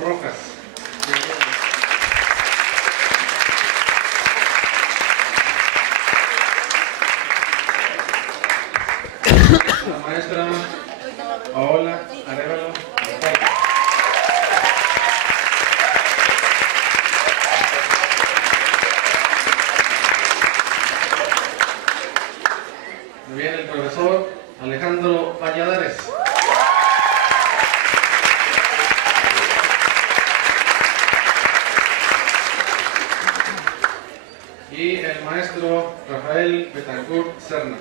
Rojas. La maestra Paola Arevalo. Muy bien, el profesor Alejandro Valladares. Y el maestro Rafael Betancourt Serna.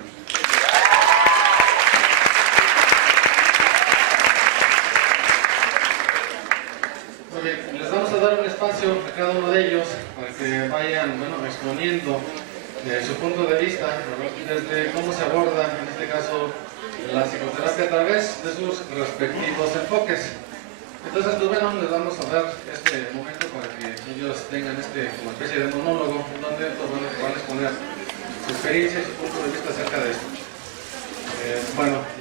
Muy bien, les vamos a dar un espacio a cada uno de ellos para que vayan exponiendo su punto de vista desde cómo se aborda, en este caso, la psicoterapia a través de sus respectivos enfoques. Entonces, pues bueno, les vamos a dar este momento para que ellos tengan como especie de monólogo, donde pues, bueno, van a exponer su experiencia y su punto de vista acerca de esto.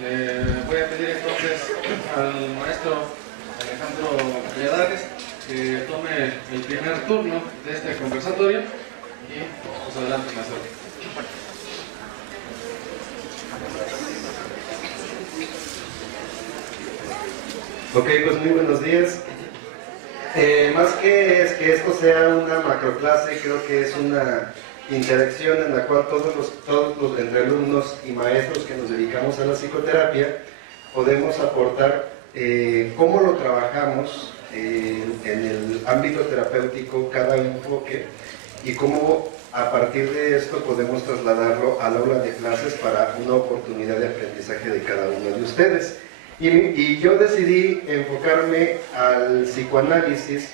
Le voy a pedir entonces al maestro Alejandro Valladares que tome el primer turno de este conversatorio y pues adelante, maestro. Ok, pues muy buenos días. Más que es que esto sea una macroclase, creo que es una interacción en la cual todos los entre alumnos y maestros que nos dedicamos a la psicoterapia podemos aportar cómo lo trabajamos en el ámbito terapéutico, cada enfoque, y cómo a partir de esto podemos trasladarlo al aula de clases para una oportunidad de aprendizaje de cada uno de ustedes. Y yo decidí enfocarme al psicoanálisis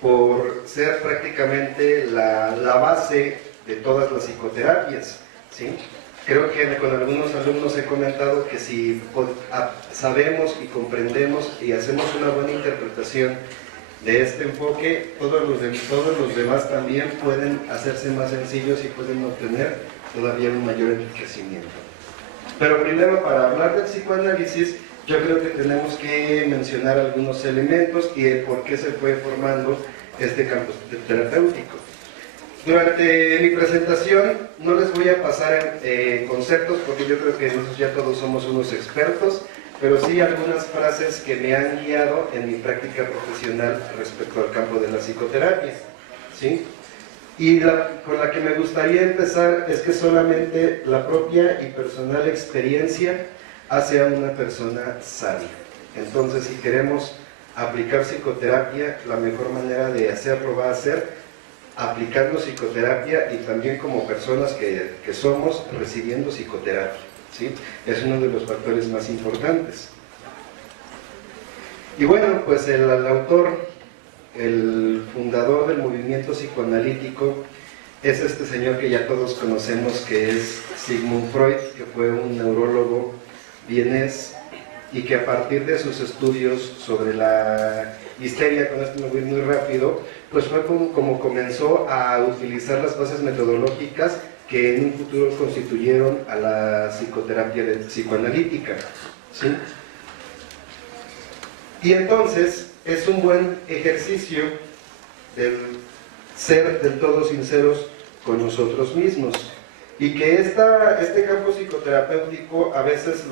por ser prácticamente la base de todas las psicoterapias, ¿sí? Creo que con algunos alumnos he comentado que si sabemos y comprendemos y hacemos una buena interpretación de este enfoque, todos los demás también pueden hacerse más sencillos y pueden obtener todavía un mayor enriquecimiento. Pero primero, para hablar del psicoanálisis, yo creo que tenemos que mencionar algunos elementos y el por qué se fue formando este campo terapéutico. Durante mi presentación no les voy a pasar conceptos porque yo creo que nosotros ya todos somos unos expertos, pero sí algunas frases que me han guiado en mi práctica profesional respecto al campo de la psicoterapia, ¿sí? Y con la que me gustaría empezar es que solamente la propia y personal experiencia hace a una persona sabia. Entonces, si queremos aplicar psicoterapia, la mejor manera de hacerlo va a ser aplicando psicoterapia y también como personas que somos recibiendo psicoterapia, ¿sí? Es uno de los factores más importantes. Y bueno, pues el autor, el fundador del movimiento psicoanalítico es este señor que ya todos conocemos, que es Sigmund Freud, que fue un neurólogo vienés y que a partir de sus estudios sobre la histeria, con esto me voy muy rápido, pues fue como comenzó a utilizar las bases metodológicas que en un futuro constituyeron a la psicoterapia psicoanalítica, ¿sí? Y entonces es un buen ejercicio del ser del todo sinceros con nosotros mismos. Y que este campo psicoterapéutico a veces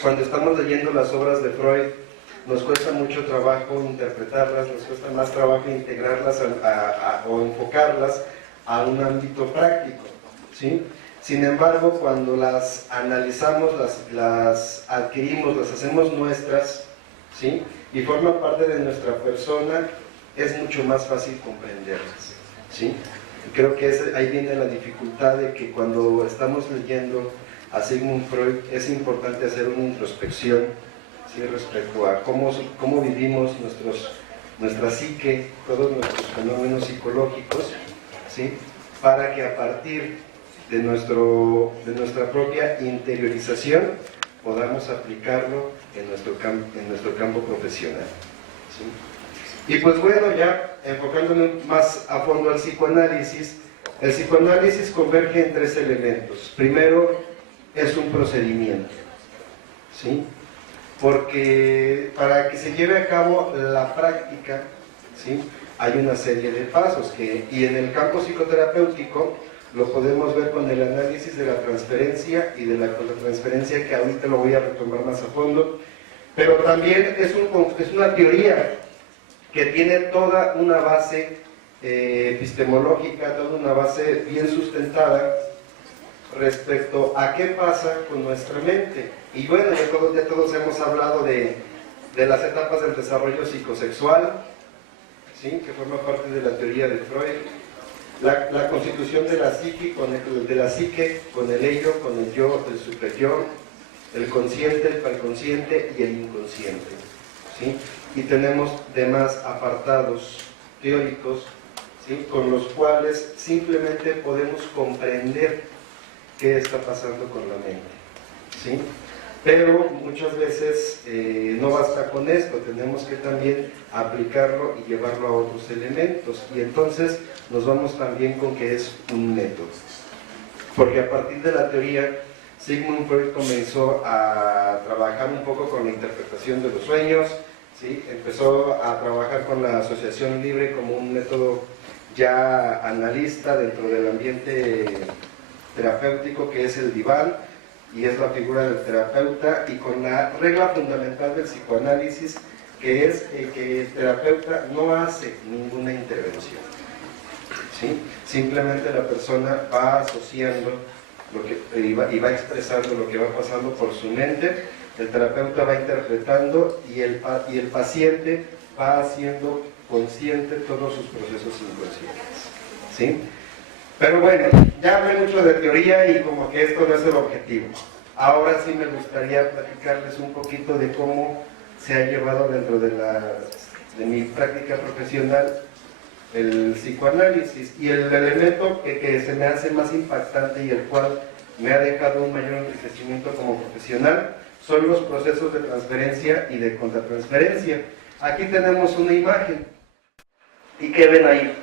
cuando estamos leyendo las obras de Freud nos cuesta mucho trabajo interpretarlas, nos cuesta más trabajo integrarlas o enfocarlas a un ámbito práctico, ¿sí? Sin embargo, cuando las analizamos, las adquirimos, las hacemos nuestras, ¿sí? Y forman parte de nuestra persona, es mucho más fácil comprenderlas, ¿sí? Creo que ahí viene la dificultad de que cuando estamos leyendo a Sigmund Freud es importante hacer una introspección, ¿sí? Respecto a cómo vivimos nuestra psique, todos nuestros fenómenos psicológicos, ¿sí? Para que a partir de nuestra propia interiorización podamos aplicarlo en nuestro campo profesional, ¿sí? Y pues bueno, ya enfocándonos más a fondo al psicoanálisis, el psicoanálisis converge en tres elementos. Primero, es un procedimiento, ¿sí? porque para que se lleve a cabo la práctica, ¿sí?, hay una serie de pasos y en el campo psicoterapéutico lo podemos ver con el análisis de la transferencia y de la contratransferencia, que ahorita lo voy a retomar más a fondo, pero también es una teoría que tiene toda una base epistemológica, toda una base bien sustentada respecto a qué pasa con nuestra mente. Y bueno, ya todos hemos hablado de las etapas del desarrollo psicosexual, ¿sí?, que forma parte de la teoría de Freud, la constitución de la psique con el ello, con el yo, el superyo, el consciente, el preconsciente y el inconsciente, ¿sí? Y tenemos demás apartados teóricos, ¿sí?, con los cuales simplemente podemos comprender qué está pasando con la mente, ¿sí? Pero muchas veces no basta con esto, tenemos que también aplicarlo y llevarlo a otros elementos, y entonces nos vamos también con que es un método, porque a partir de la teoría Sigmund Freud comenzó a trabajar un poco con la interpretación de los sueños, ¿sí?, empezó a trabajar con la asociación libre como un método ya analista dentro del ambiente terapéutico, que es el diván, y es la figura del terapeuta, y con la regla fundamental del psicoanálisis, que es que el terapeuta no hace ninguna intervención, ¿sí? Simplemente la persona va asociando y va expresando lo que va pasando por su mente, el terapeuta va interpretando y el paciente va haciendo consciente todos sus procesos inconscientes, ¿sí? Pero bueno, ya hablé mucho de teoría y como que esto no es el objetivo. Ahora sí me gustaría platicarles un poquito de cómo se ha llevado dentro de mi práctica profesional el psicoanálisis, y el elemento que se me hace más impactante y el cual me ha dejado un mayor enriquecimiento como profesional son los procesos de transferencia y de contratransferencia. Aquí tenemos una imagen. ¿Y qué ven ahí?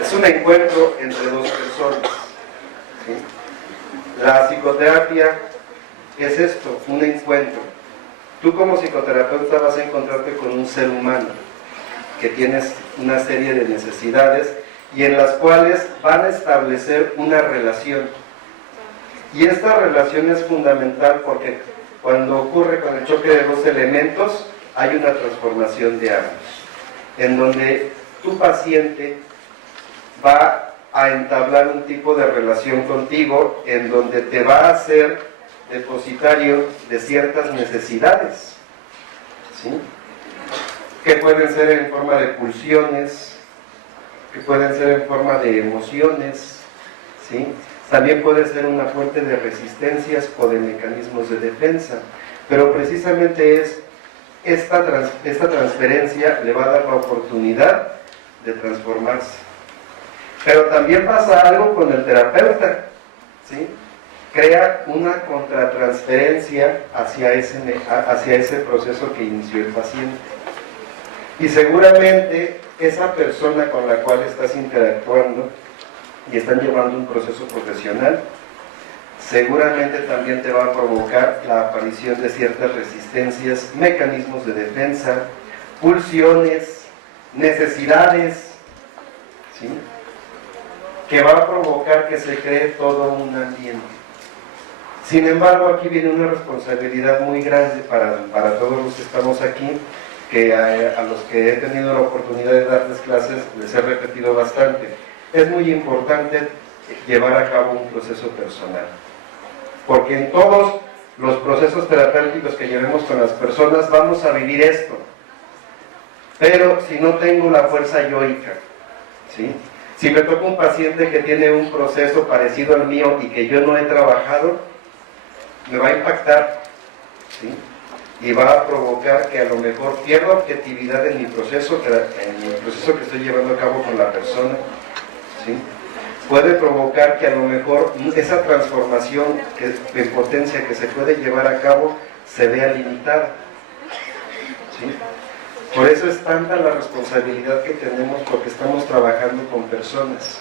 Es un encuentro entre dos personas, ¿sí? La psicoterapia, ¿qué es esto? Un encuentro. Tú como psicoterapeuta vas a encontrarte con un ser humano que tienes una serie de necesidades y en las cuales van a establecer una relación. Y esta relación es fundamental porque cuando ocurre con el choque de dos elementos hay una transformación de ambos, en donde tu paciente va a entablar un tipo de relación contigo en donde te va a hacer depositario de ciertas necesidades, ¿sí?, que pueden ser en forma de pulsiones, que pueden ser en forma de emociones, ¿sí? También puede ser una fuente de resistencias o de mecanismos de defensa, pero precisamente esta transferencia le va a dar la oportunidad de transformarse. Pero también pasa algo con el terapeuta, ¿sí? Crea una contratransferencia hacia ese proceso que inició el paciente. Y seguramente esa persona con la cual estás interactuando y están llevando un proceso profesional, seguramente también te va a provocar la aparición de ciertas resistencias, mecanismos de defensa, pulsiones, necesidades, ¿sí?, que va a provocar que se cree todo un ambiente. Sin embargo, aquí viene una responsabilidad muy grande para todos los que estamos aquí, que a los que he tenido la oportunidad de darles clases les he repetido bastante. Es muy importante llevar a cabo un proceso personal, porque en todos los procesos terapéuticos que llevemos con las personas vamos a vivir esto, pero si no tengo la fuerza yoica, ¿sí?, si me toca un paciente que tiene un proceso parecido al mío y que yo no he trabajado, me va a impactar, ¿sí?, y va a provocar que a lo mejor pierda objetividad en mi proceso que estoy llevando a cabo con la persona, ¿sí? Puede provocar que a lo mejor esa transformación de potencia que se puede llevar a cabo se vea limitada, ¿sí? Por eso es tanta la responsabilidad que tenemos, porque estamos trabajando con personas.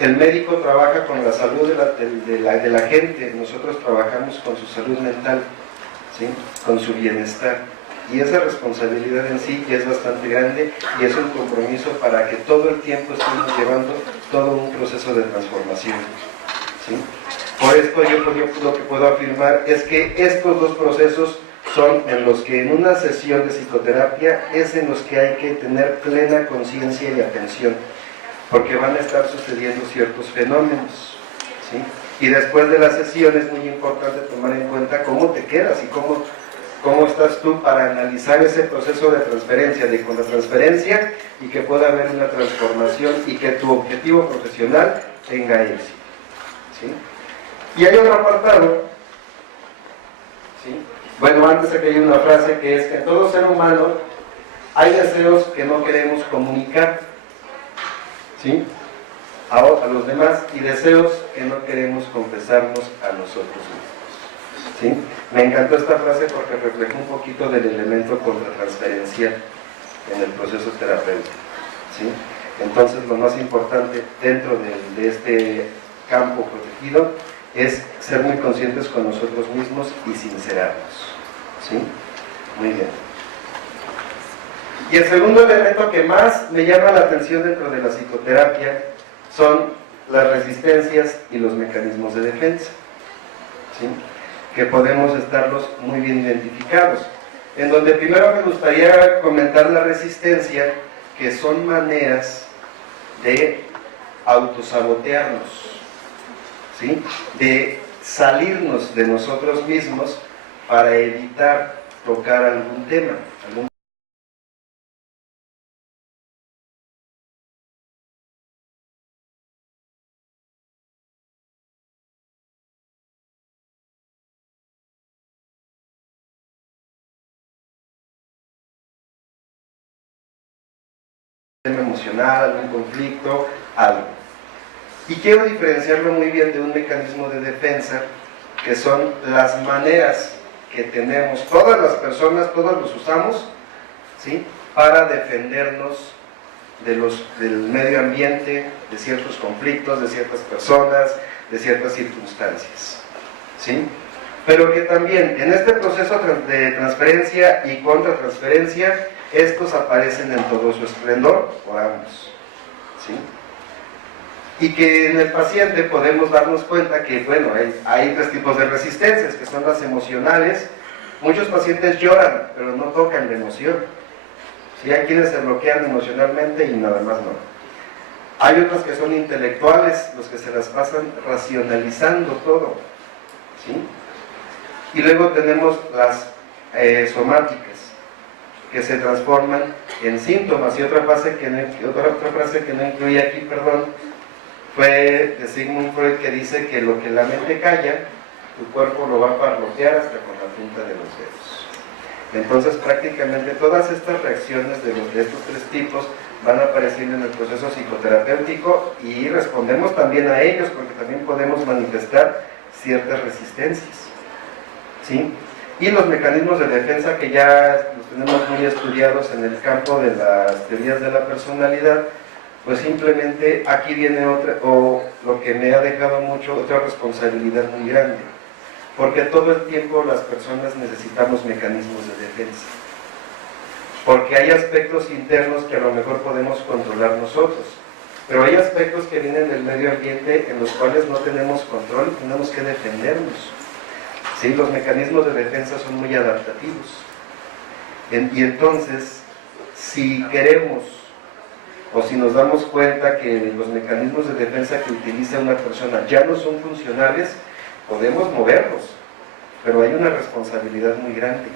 El médico trabaja con la salud de la gente, nosotros trabajamos con su salud mental, ¿sí? Con su bienestar. Y esa responsabilidad en sí ya es bastante grande y es un compromiso para que todo el tiempo estemos llevando todo un proceso de transformación, ¿sí? Por esto yo lo que puedo afirmar es que estos dos procesos son en los que en una sesión de psicoterapia es en los que hay que tener plena conciencia y atención, porque van a estar sucediendo ciertos fenómenos, ¿sí? Y después de la sesión es muy importante tomar en cuenta cómo te quedas y cómo estás tú para analizar ese proceso de transferencia, de con la transferencia y que pueda haber una transformación y que tu objetivo profesional tenga éxito, ¿sí? Y hay otro apartado, ¿sí? Bueno, antes aquí hay una frase que es que en todo ser humano hay deseos que no queremos comunicar, ¿sí? A los demás, y deseos que no queremos confesarnos a nosotros mismos, ¿sí? Me encantó esta frase porque refleja un poquito del elemento contratransferencial en el proceso terapéutico, ¿sí? Entonces lo más importante dentro de este campo protegido es ser muy conscientes con nosotros mismos y sincerarnos, ¿sí? Muy bien. Y el segundo elemento que más me llama la atención dentro de la psicoterapia son las resistencias y los mecanismos de defensa, ¿sí? Que podemos estarlos muy bien identificados. En donde primero me gustaría comentar la resistencia, que son maneras de autosabotearnos, ¿sí? De salirnos de nosotros mismos para evitar tocar algún tema, algún tema emocional, algún conflicto, algo. Y quiero diferenciarlo muy bien de un mecanismo de defensa, que son las maneras que tenemos, todas las personas, todos los usamos, ¿sí? Para defendernos del medio ambiente, de ciertos conflictos, de ciertas personas, de ciertas circunstancias, ¿sí? Pero que también en este proceso de transferencia y contratransferencia, estos aparecen en todo su esplendor por ambos, ¿sí? Y que en el paciente podemos darnos cuenta que, bueno, hay tres tipos de resistencias, que son las emocionales. Muchos pacientes lloran, pero no tocan la emoción, ¿sí? Hay quienes se bloquean emocionalmente y nada más no. Hay otros que son intelectuales, los que se las pasan racionalizando todo, ¿sí? Y luego tenemos las somáticas, que se transforman en síntomas. Y otra frase que no incluí aquí, perdón, fue de Sigmund Freud, que dice que lo que la mente calla, tu cuerpo lo va a parlotear hasta con la punta de los dedos. Entonces prácticamente todas estas reacciones de estos tres tipos van apareciendo en el proceso psicoterapéutico y respondemos también a ellos, porque también podemos manifestar ciertas resistencias, ¿sí? Y los mecanismos de defensa, que ya los tenemos muy estudiados en el campo de las teorías de la personalidad, pues simplemente aquí viene lo que me ha dejado mucho, otra responsabilidad muy grande, porque todo el tiempo las personas necesitamos mecanismos de defensa, porque hay aspectos internos que a lo mejor podemos controlar nosotros, pero hay aspectos que vienen del medio ambiente en los cuales no tenemos control y tenemos que defendernos, ¿sí? Los mecanismos de defensa son muy adaptativos, y entonces, si queremos o si nos damos cuenta que los mecanismos de defensa que utiliza una persona ya no son funcionales, podemos moverlos, pero hay una responsabilidad muy grande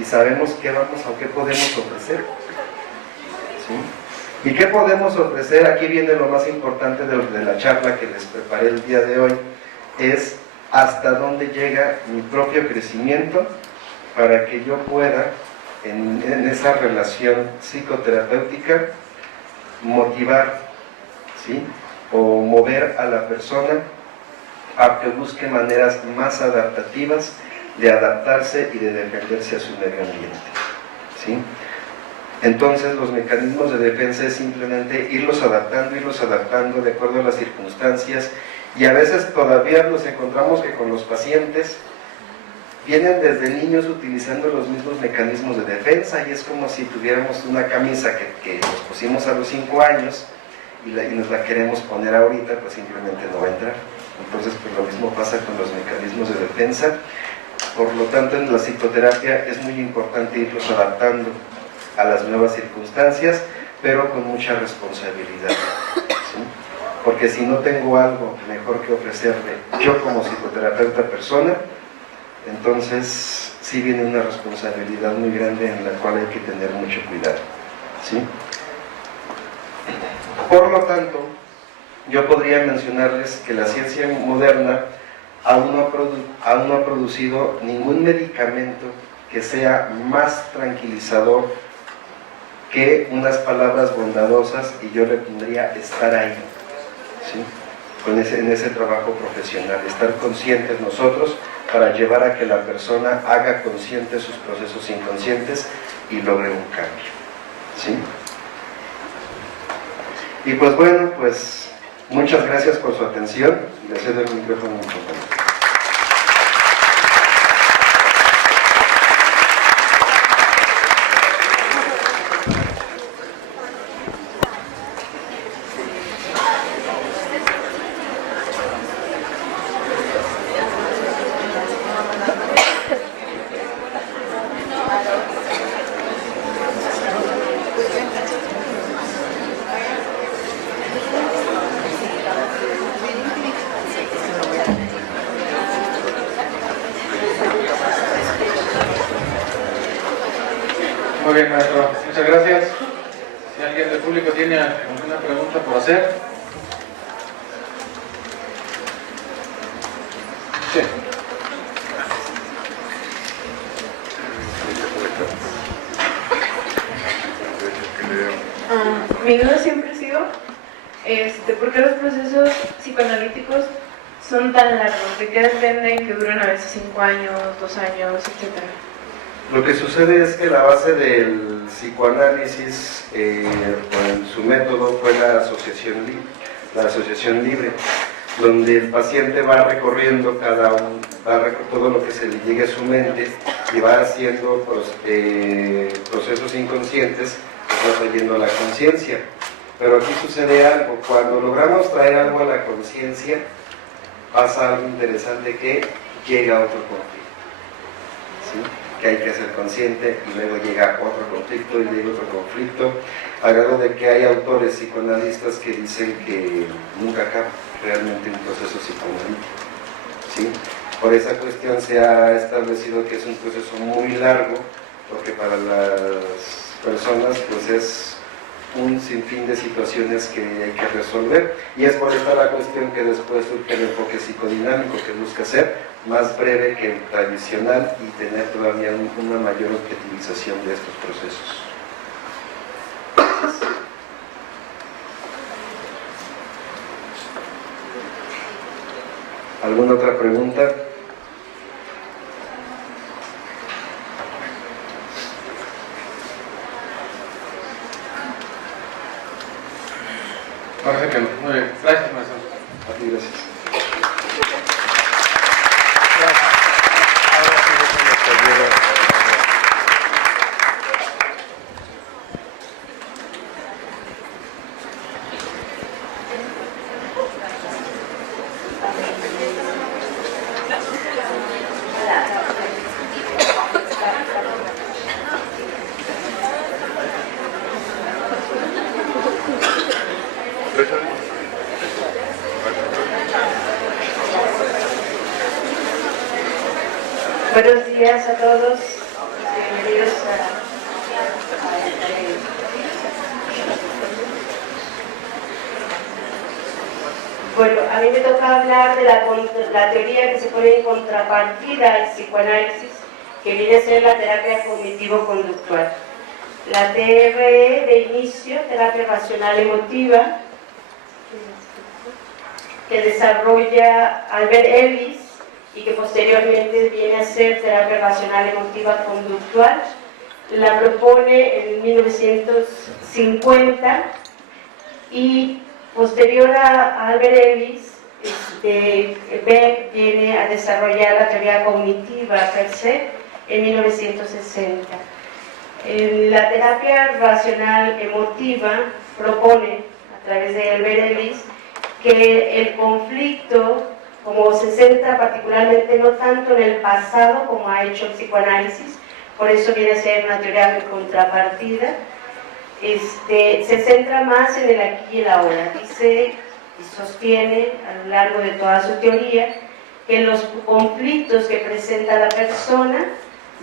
y sabemos qué podemos ofrecer, ¿sí? ¿Y qué podemos ofrecer? Aquí viene lo más importante de la charla que les preparé el día de hoy, es hasta dónde llega mi propio crecimiento para que yo pueda, en esa relación psicoterapéutica, motivar, ¿sí? O mover a la persona a que busque maneras más adaptativas de adaptarse y de defenderse a su medio ambiente, ¿sí? Entonces los mecanismos de defensa es simplemente irlos adaptando de acuerdo a las circunstancias, y a veces todavía nos encontramos que con los pacientes vienen desde niños utilizando los mismos mecanismos de defensa, y es como si tuviéramos una camisa que nos pusimos a los 5 años y nos la queremos poner ahorita, pues simplemente no va a entrar. Entonces pues lo mismo pasa con los mecanismos de defensa. Por lo tanto, en la psicoterapia es muy importante irlos adaptando a las nuevas circunstancias, pero con mucha responsabilidad, ¿sí? Porque si no tengo algo mejor que ofrecerle yo como psicoterapeuta persona, entonces sí viene una responsabilidad muy grande en la cual hay que tener mucho cuidado, ¿sí? Por lo tanto, yo podría mencionarles que la ciencia moderna aún no ha producido ningún medicamento que sea más tranquilizador que unas palabras bondadosas, y yo le pondría estar ahí, ¿sí? En ese trabajo profesional, estar conscientes nosotros para llevar a que la persona haga conscientes sus procesos inconscientes y logre un cambio, ¿sí? Y pues bueno, pues muchas gracias por su atención. Le cedo el micrófono a mi compañero. Muy bien, maestro. Muchas gracias. Si alguien del público tiene alguna pregunta por hacer. Sí. Mi duda siempre ha sido ¿por qué los procesos psicoanalíticos son tan largos? ¿De qué dependen que duran a veces 5 años, 2 años, etcétera? Lo que sucede es que la base del psicoanálisis, en su método, fue la asociación libre, donde el paciente va recorriendo todo lo que se le llegue a su mente y va haciendo procesos inconscientes que va trayendo a la conciencia. Pero aquí sucede algo: cuando logramos traer algo a la conciencia, pasa algo interesante, que llega otro conflicto, ¿sí? Que hay que ser consciente, y luego llega otro conflicto, y llega otro conflicto, a grado de que hay autores psicoanalistas que dicen que nunca acaba realmente un proceso psicoanalítico, ¿sí? Por esa cuestión se ha establecido que es un proceso muy largo, porque para las personas pues es un sinfín de situaciones que hay que resolver, y es por esta la cuestión que después surge el enfoque psicodinámico, que busca ser más breve que el tradicional y tener todavía una mayor objetivización de estos procesos. ¿Alguna otra pregunta? Parece que no. Muy bien. Gracias, maestro. A ti, gracias. Buenos días a todos, bienvenidos Bueno, a mí me toca hablar de la teoría que se pone en contrapartida al psicoanálisis, que viene a ser la terapia cognitivo-conductual. La TRE de inicio, terapia racional emotiva, que desarrolla Albert Ellis, y que posteriormente viene a ser terapia racional emotiva conductual, la propone en 1950 y posterior a Albert Ellis, Beck viene a desarrollar la teoría cognitiva per se en 1960. La terapia racional emotiva propone, a través de Albert Ellis, que el conflicto, como se centra particularmente no tanto en el pasado como ha hecho el psicoanálisis, por eso viene a ser una teoría de contrapartida, se centra más en el aquí y el ahora. Dice y sostiene a lo largo de toda su teoría que los conflictos que presenta la persona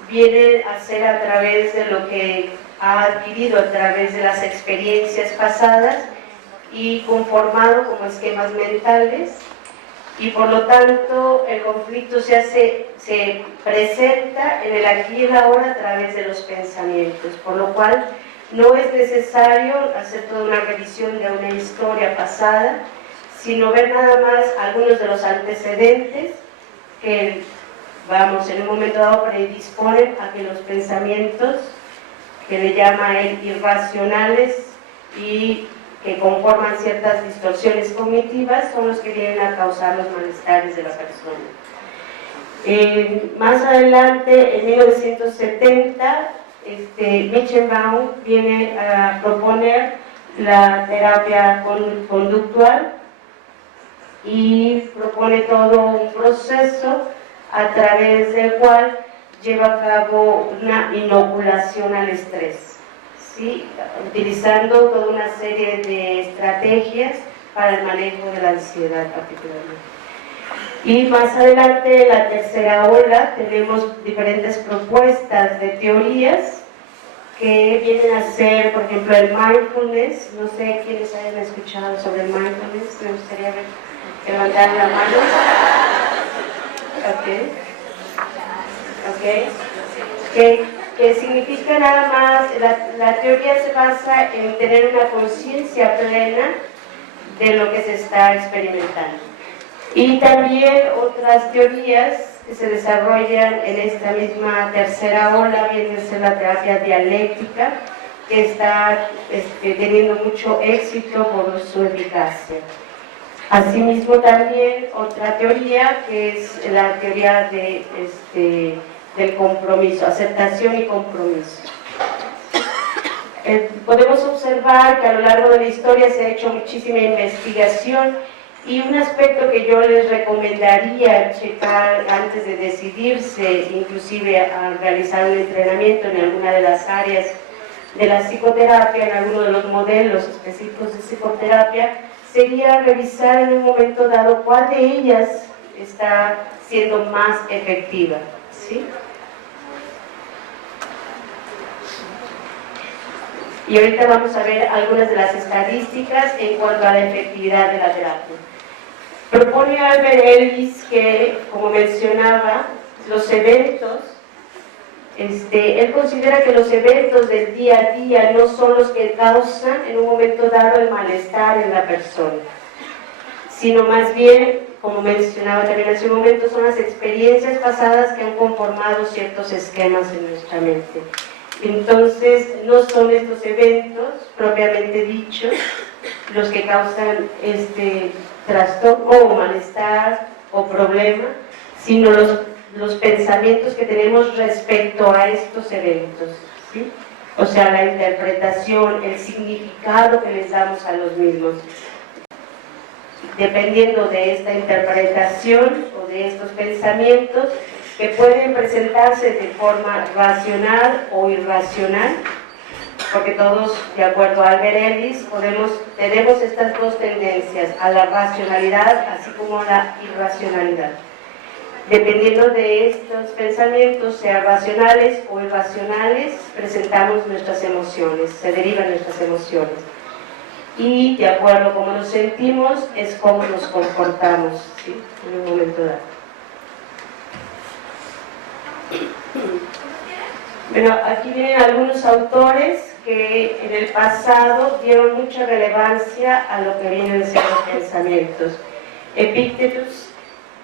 vienen a ser a través de lo que ha adquirido a través de las experiencias pasadas y conformado como esquemas mentales, y por lo tanto el conflicto se presenta en el aquí y el ahora a través de los pensamientos, por lo cual no es necesario hacer toda una revisión de una historia pasada, sino ver nada más algunos de los antecedentes que, vamos, en un momento dado predisponen a que los pensamientos, que le llama él irracionales y que conforman ciertas distorsiones cognitivas, son los que vienen a causar los malestares de la persona. Más adelante, en 1970, Mitchenbaum viene a proponer la terapia conductual y propone todo un proceso a través del cual lleva a cabo una inoculación al estrés, ¿sí? Utilizando toda una serie de estrategias para el manejo de la ansiedad particularmente. Y más adelante, en la tercera ola, tenemos diferentes propuestas de teorías que vienen a ser, por ejemplo, el mindfulness. No sé quiénes hayan escuchado sobre el mindfulness, me gustaría levantar la mano. Que significa nada más, la teoría se basa en tener una conciencia plena de lo que se está experimentando. Y también otras teorías que se desarrollan en esta misma tercera ola viene a ser la terapia dialéctica, que está teniendo mucho éxito por su eficacia. Asimismo también otra teoría que es la teoría del compromiso, aceptación y compromiso. Podemos observar que a lo largo de la historia se ha hecho muchísima investigación, y un aspecto que yo les recomendaría checar antes de decidirse, inclusive a realizar un entrenamiento en alguna de las áreas de la psicoterapia, en alguno de los modelos específicos de psicoterapia, sería revisar en un momento dado cuál de ellas está siendo más efectiva, ¿sí? Y ahorita vamos a ver algunas de las estadísticas en cuanto a la efectividad de la terapia. Propone Albert Ellis que, como mencionaba, los eventos, él considera que los eventos del día a día no son los que causan en un momento dado el malestar en la persona, sino más bien, como mencionaba también hace un momento, son las experiencias pasadas que han conformado ciertos esquemas en nuestra mente. Entonces, no son estos eventos, propiamente dichos, los que causan trastorno o malestar o problema, sino los pensamientos que tenemos respecto a estos eventos, ¿sí? O sea, la interpretación, el significado que les damos a los mismos. Dependiendo de esta interpretación o de estos pensamientos, que pueden presentarse de forma racional o irracional, porque todos, de acuerdo a Albert Ellis, tenemos estas dos tendencias, a la racionalidad así como a la irracionalidad. Dependiendo de estos pensamientos, sean racionales o irracionales, presentamos nuestras emociones, se derivan nuestras emociones. Y de acuerdo a cómo nos sentimos, es cómo nos comportamos, ¿sí? En un momento dado. Bueno, aquí vienen algunos autores que en el pasado dieron mucha relevancia a lo que vienen a ser los pensamientos. Epictetus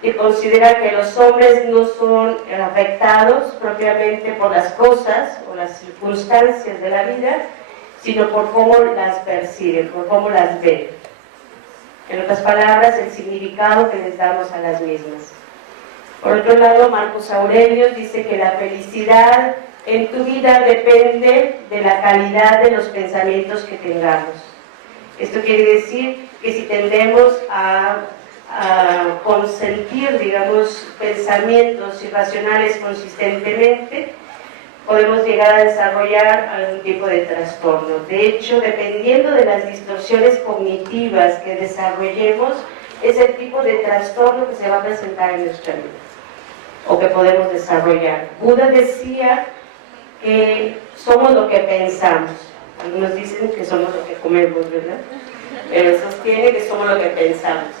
y considera que los hombres no son afectados propiamente por las cosas o las circunstancias de la vida, sino por cómo las perciben, por cómo las ven. En otras palabras, el significado que les damos a las mismas. Por otro lado, Marcos Aurelius dice que la felicidad en tu vida depende de la calidad de los pensamientos que tengamos. Esto quiere decir que si tendemos a consentir, digamos, pensamientos irracionales consistentemente, podemos llegar a desarrollar algún tipo de trastorno. De hecho, dependiendo de las distorsiones cognitivas que desarrollemos, es el tipo de trastorno que se va a presentar en nuestra vida, o que podemos desarrollar. Buda decía que somos lo que pensamos. Algunos dicen que somos lo que comemos, ¿verdad? Pero sostiene que somos lo que pensamos.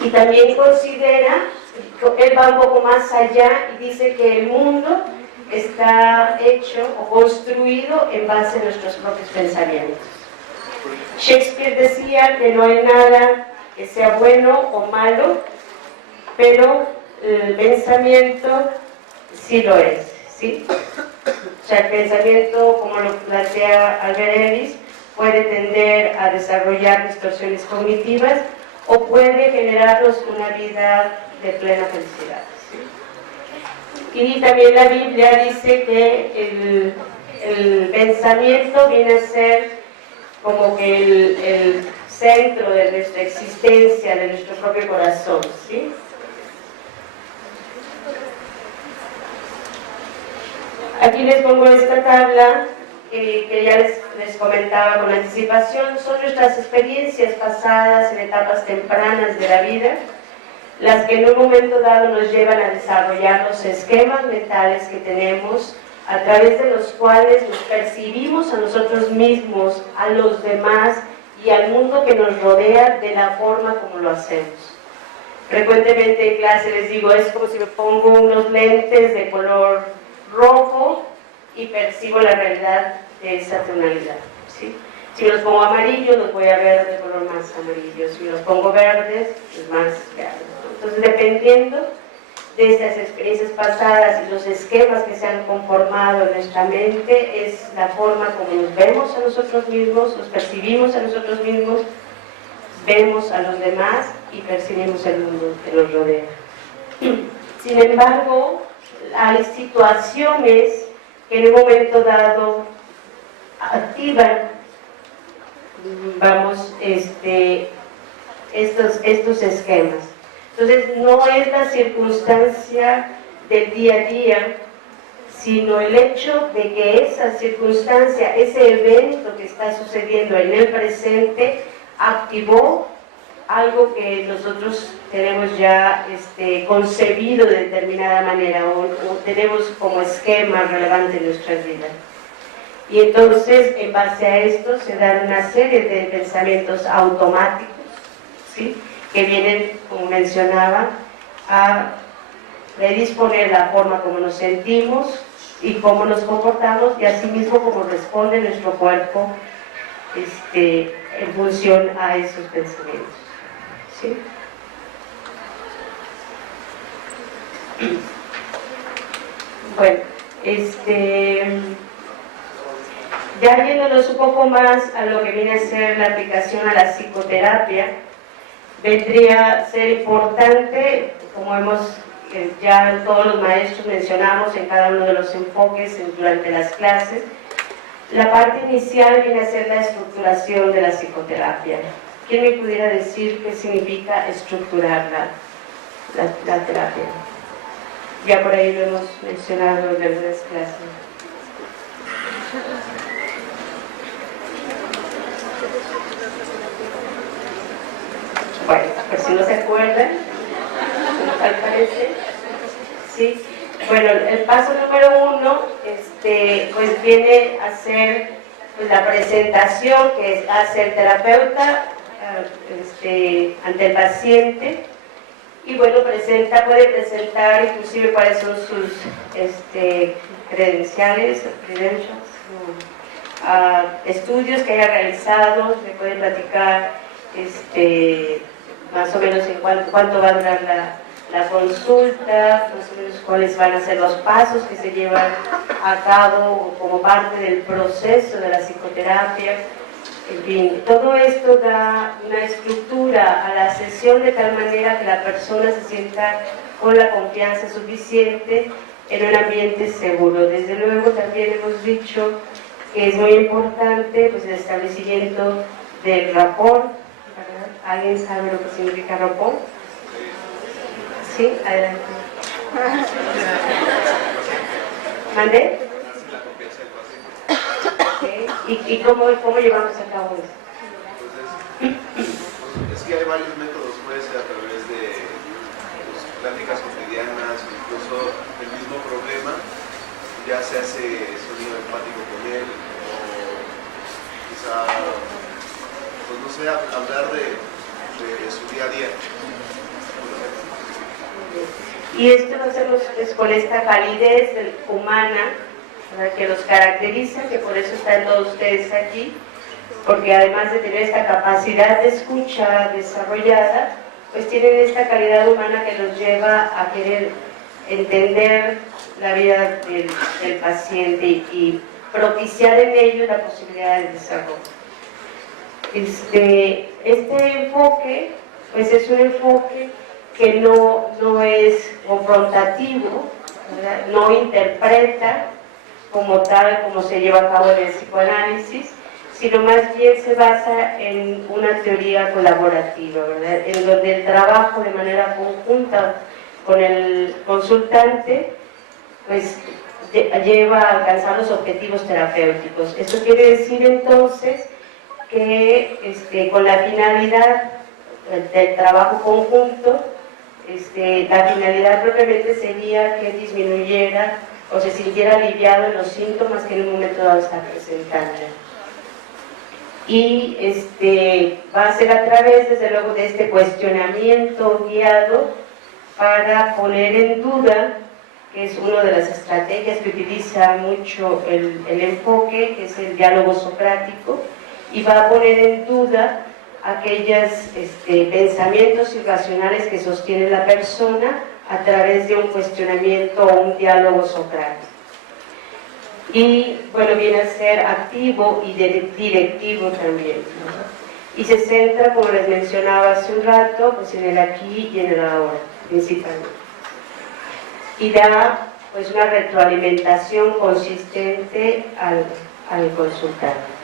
Y también considera, él va un poco más allá y dice que el mundo está hecho o construido en base a nuestros propios pensamientos. Shakespeare decía que no hay nada que sea bueno o malo, pero el pensamiento sí lo es, ¿sí? O sea, el pensamiento, como lo plantea Albert Ellis, puede tender a desarrollar distorsiones cognitivas o puede generarnos una vida de plena felicidad, ¿sí? Y también la Biblia dice que el pensamiento viene a ser como que el centro de nuestra existencia, de nuestro propio corazón, ¿sí? Aquí les pongo esta tabla que ya les comentaba con anticipación. Son nuestras experiencias pasadas en etapas tempranas de la vida, las que en un momento dado nos llevan a desarrollar los esquemas mentales que tenemos, a través de los cuales nos percibimos a nosotros mismos, a los demás y al mundo que nos rodea de la forma como lo hacemos. Frecuentemente en clase les digo, es como si me pongo unos lentes de color rojo y percibo la realidad de esa tonalidad, ¿sí? Si me los pongo amarillos, los voy a ver de color más amarillo. Si me los pongo verdes, pues más verde. Entonces, dependiendo de estas experiencias pasadas y los esquemas que se han conformado en nuestra mente, es la forma como nos vemos a nosotros mismos, nos percibimos a nosotros mismos, vemos a los demás y percibimos el mundo que nos rodea. Sin embargo, hay situaciones que en un momento dado activan, vamos, estos esquemas. Entonces, no es la circunstancia del día a día, sino el hecho de que esa circunstancia, ese evento que está sucediendo en el presente, activó algo que nosotros tenemos ya concebido de determinada manera o tenemos como esquema relevante en nuestras vidas. Y entonces, en base a esto, se dan una serie de pensamientos automáticos, ¿sí?, que vienen, como mencionaba, a predisponer la forma como nos sentimos y cómo nos comportamos, y asimismo cómo responde nuestro cuerpo en función a esos pensamientos, ¿sí? Bueno, ya yéndonos un poco más a lo que viene a ser la aplicación a la psicoterapia, vendría a ser importante, como ya todos los maestros mencionamos en cada uno de los enfoques durante las clases, la parte inicial viene a ser la estructuración de la psicoterapia. ¿Quién me pudiera decir qué significa estructurar la terapia? Ya por ahí lo hemos mencionado en algunas clases. Bueno, por si no se acuerdan, tal parece, ¿sí? Bueno, el paso número 1, pues viene a ser pues, la presentación que hace el terapeuta ante el paciente, y bueno, puede presentar inclusive cuáles son sus credenciales, estudios que haya realizado, le puede platicar más o menos en cuánto va a durar la consulta, más o menos cuáles van a ser los pasos que se llevan a cabo como parte del proceso de la psicoterapia. En fin, todo esto da una estructura a la sesión de tal manera que la persona se sienta con la confianza suficiente en un ambiente seguro. Desde luego también hemos dicho que es muy importante pues, el establecimiento del rapport. ¿Alguien sabe lo que significa rapport? Sí, adelante. ¿Mandé? Okay. ¿Y cómo llevamos a cabo eso? Es que hay varios métodos, puede ser a través de pláticas cotidianas, incluso el mismo problema, ya se hace sonido empático con él, o quizá, pues no sé, hablar de su día a día. Y esto lo hacemos pues, con esta calidez humana, ¿verdad?, que los caracteriza, que por eso están todos ustedes aquí, porque además de tener esta capacidad de escucha desarrollada, pues tienen esta calidad humana que los lleva a querer entender la vida del paciente y propiciar en ello la posibilidad de desarrollo. Este enfoque, pues es un enfoque que no es confrontativo, ¿verdad?, no interpreta como tal, como se lleva a cabo en el psicoanálisis, sino más bien se basa en una teoría colaborativa, ¿verdad?, en donde el trabajo de manera conjunta con el consultante pues lleva a alcanzar los objetivos terapéuticos. Esto quiere decir entonces que con la finalidad del trabajo conjunto, la finalidad propiamente sería que disminuyera o se sintiera aliviado en los síntomas que en un momento dado está presentando. Y va a ser a través, desde luego, de este cuestionamiento guiado para poner en duda, que es una de las estrategias que utiliza mucho el enfoque, que es el diálogo socrático, y va a poner en duda aquellos pensamientos irracionales que sostiene la persona a través de un cuestionamiento o un diálogo socrático. Y bueno, viene a ser activo y directivo también, ¿no? Y se centra, como les mencionaba hace un rato, pues en el aquí y en el ahora, principalmente. Y da pues una retroalimentación consistente al consultante.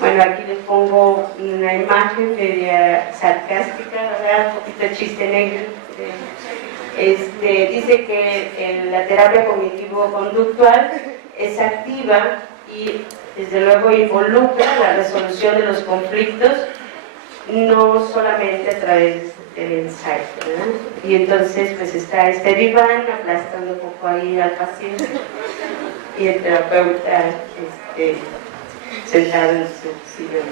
Bueno, aquí les pongo una imagen media sarcástica, ¿verdad?, un poquito chiste negro. Dice que la terapia cognitivo-conductual es activa y desde luego involucra la resolución de los conflictos, no solamente a través del ensayo, ¿verdad? Y entonces pues está este diván aplastando un poco ahí al paciente y el terapeuta sentado en su sillón.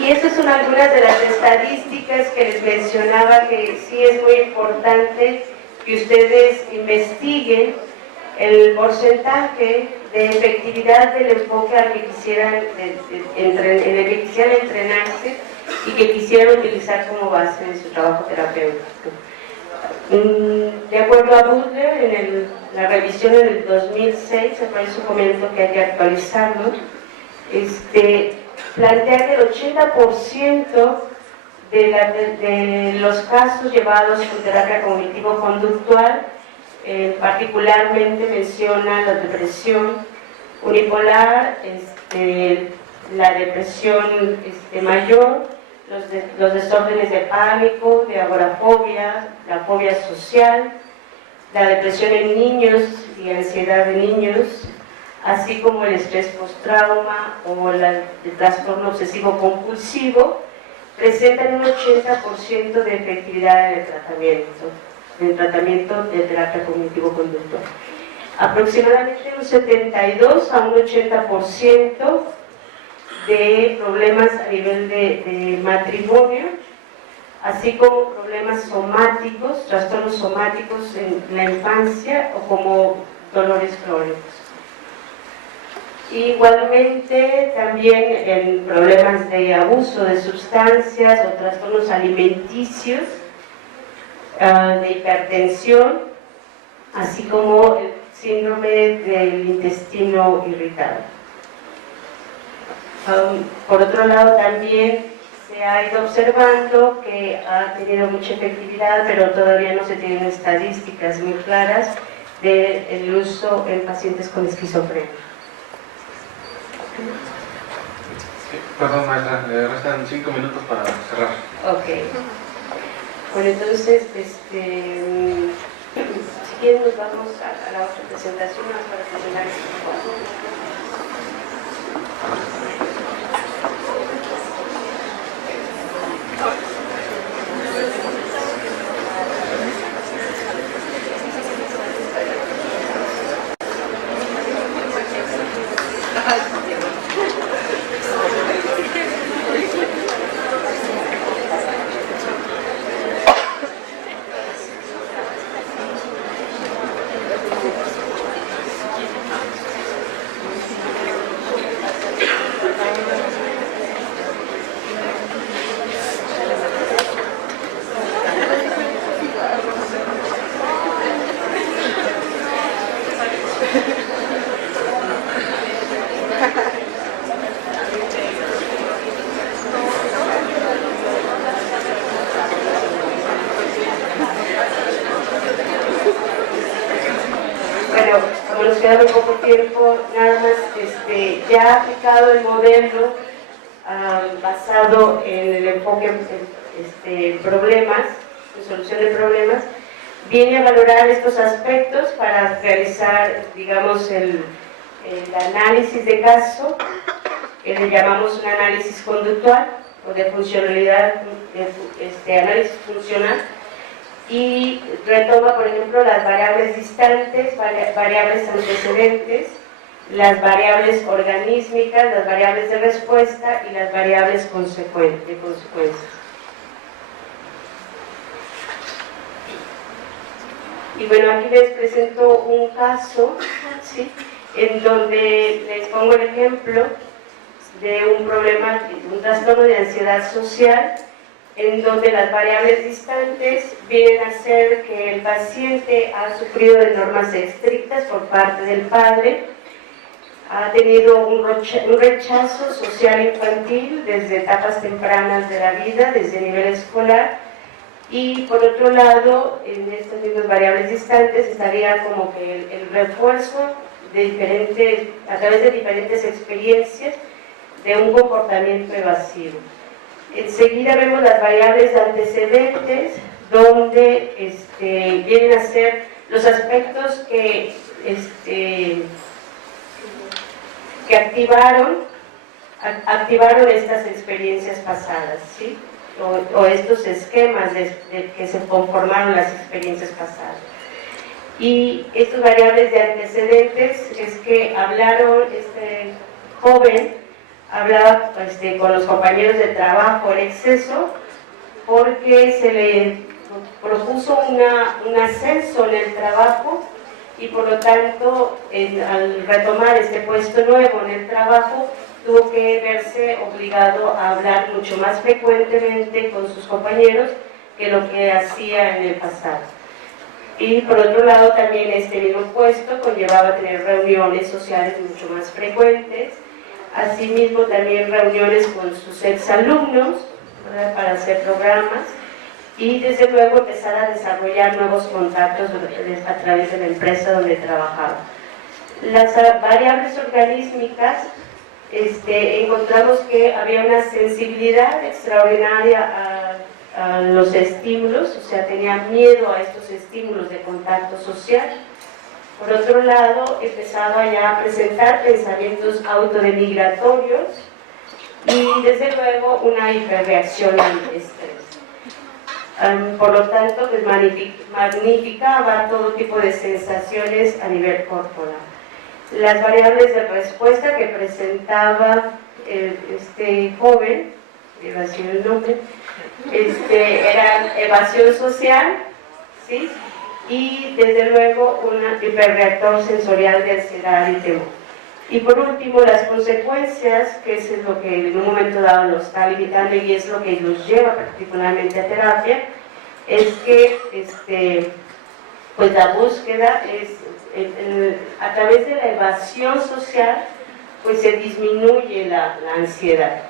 Y estas son algunas de las estadísticas que les mencionaba, que sí es muy importante que ustedes investiguen el porcentaje de efectividad del enfoque al que quisieran, en el que quisieran entrenarse y que quisieran utilizar como base en su trabajo terapéutico. De acuerdo a Butler, en la revisión en el 2006, por eso comento que hay que actualizarlo, plantea que el 80% de los casos llevados con terapia cognitivo-conductual, particularmente menciona la depresión unipolar, la depresión mayor, los desórdenes de pánico, de agorafobia, la fobia social, la depresión en niños y ansiedad de niños, así como el estrés postrauma o el trastorno obsesivo compulsivo, presentan un 80% de efectividad en el tratamiento de terapia cognitivo-conductual. Aproximadamente un 72 a un 80% de problemas a nivel de matrimonio, así como problemas somáticos, trastornos somáticos en la infancia o como dolores crónicos. Igualmente, también en problemas de abuso de sustancias o trastornos alimenticios, de hipertensión, así como el síndrome del intestino irritable. Por otro lado, también se ha ido observando que ha tenido mucha efectividad, pero todavía no se tienen estadísticas muy claras del uso en pacientes con esquizofrenia. Perdón, maestra, restan 5 minutos para cerrar. Ok. Bueno, entonces, si quieren nos vamos a la otra presentación para terminar este cuadro. Queda muy poco tiempo, nada más ya ha aplicado el modelo basado en el enfoque en problemas, en solución de problemas, viene a valorar estos aspectos para realizar, digamos, el análisis de caso, que le llamamos un análisis conductual o de funcionalidad, análisis funcional, y retoma, por ejemplo, las variables distantes, variables antecedentes, las variables organísmicas, las variables de respuesta y las variables de consecuencias. Y bueno, aquí les presento un caso, ¿sí?, en donde les pongo el ejemplo de un problema, un trastorno de ansiedad social, en donde las variables distantes vienen a ser que el paciente ha sufrido de normas estrictas por parte del padre, ha tenido un rechazo social infantil desde etapas tempranas de la vida, desde nivel escolar, y por otro lado, en estas mismas variables distantes estaría como que el refuerzo de a través de diferentes experiencias de un comportamiento evasivo. Enseguida vemos las variables antecedentes, donde vienen a ser los aspectos que activaron estas experiencias pasadas, ¿sí?, o estos esquemas que se conformaron las experiencias pasadas. Y estas variables de antecedentes es que hablaron, este joven hablaba con los compañeros de trabajo en exceso porque se le propuso un ascenso en el trabajo y por lo tanto al retomar este puesto nuevo en el trabajo tuvo que verse obligado a hablar mucho más frecuentemente con sus compañeros que lo que hacía en el pasado. Y por otro lado también este mismo puesto conllevaba tener reuniones sociales mucho más frecuentes. Asimismo también reuniones con sus exalumnos, ¿verdad?, para hacer programas y desde luego empezar a desarrollar nuevos contactos a través de la empresa donde trabajaba. Las variables organísmicas, encontramos que había una sensibilidad extraordinaria a los estímulos, o sea, tenía miedo a estos estímulos de contacto social. Por otro lado, empezaba ya a presentar pensamientos autodenigratorios y, desde luego, una hiperreacción al estrés. Por lo tanto, pues, magnificaba todo tipo de sensaciones a nivel corporal. Las variables de respuesta que presentaba este joven, iba a decir el nombre, eran evasión social, ¿sí?, y desde luego un hiperreactor sensorial de ansiedad y temor. Y por último, las consecuencias, que es lo que en un momento dado los está limitando y es lo que los lleva particularmente a terapia, es que pues la búsqueda es, a través de la evasión social, pues se disminuye la ansiedad.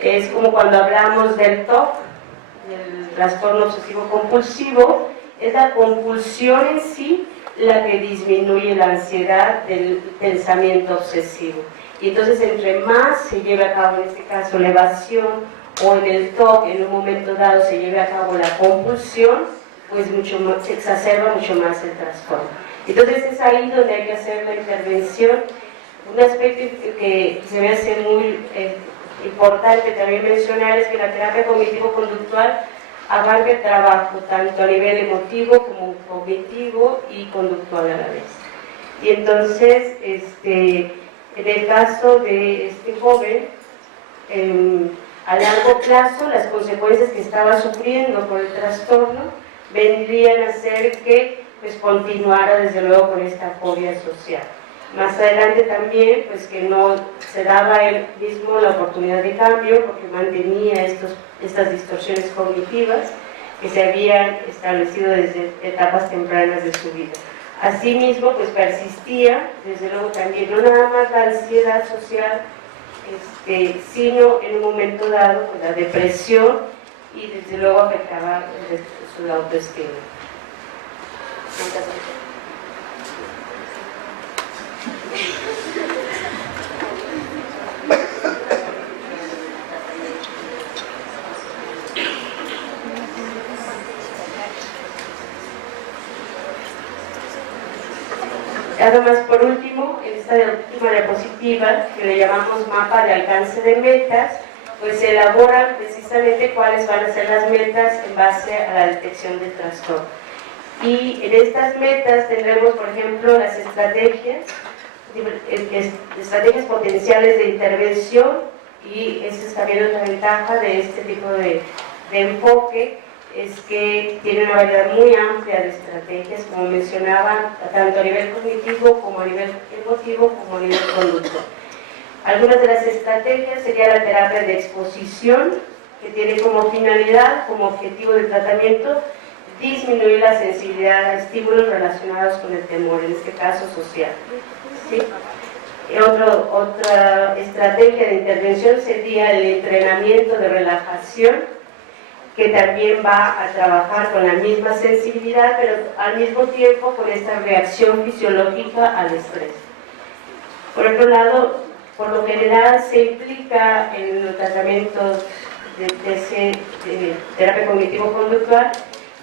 Es como cuando hablamos del TOC, del trastorno obsesivo compulsivo, es la compulsión en sí la que disminuye la ansiedad del pensamiento obsesivo. Y entonces entre más se lleve a cabo en este caso la evasión, o en el TOC en un momento dado se lleve a cabo la compulsión, pues mucho más, se exacerba mucho más el trastorno. Entonces es ahí donde hay que hacer la intervención. Un aspecto que se me hace muy importante también mencionar es que la terapia cognitivo-conductual abarca el trabajo tanto a nivel emotivo como cognitivo y conductual a la vez. Y entonces, en el caso de este joven, a largo plazo las consecuencias que estaba sufriendo por el trastorno vendrían a ser que pues continuara desde luego con esta fobia social. Más adelante también, pues que no se daba él mismo la oportunidad de cambio porque mantenía estas distorsiones cognitivas que se habían establecido desde etapas tempranas de su vida. Asimismo, pues persistía, desde luego también, no nada más la ansiedad social, sino en un momento dado pues, la depresión y desde luego afectaba su autoestima. Además, por último, en esta última diapositiva, que le llamamos mapa de alcance de metas, pues se elaboran precisamente cuáles van a ser las metas en base a la detección del trastorno. Y en estas metas tendremos, por ejemplo, las estrategias potenciales de intervención, y esa es también otra ventaja de este tipo de enfoque, es que tiene una variedad muy amplia de estrategias, como mencionaba, tanto a nivel cognitivo como a nivel emotivo como a nivel conductual. Algunas de las estrategias sería la terapia de exposición, que tiene como finalidad, como objetivo de tratamiento, disminuir la sensibilidad a estímulos relacionados con el temor, en este caso social. ¿Sí? Otra estrategia de intervención sería el entrenamiento de relajación, que también va a trabajar con la misma sensibilidad, pero al mismo tiempo con esta reacción fisiológica al estrés. Por otro lado, por lo general se implica en los tratamientos de terapia cognitivo-conductual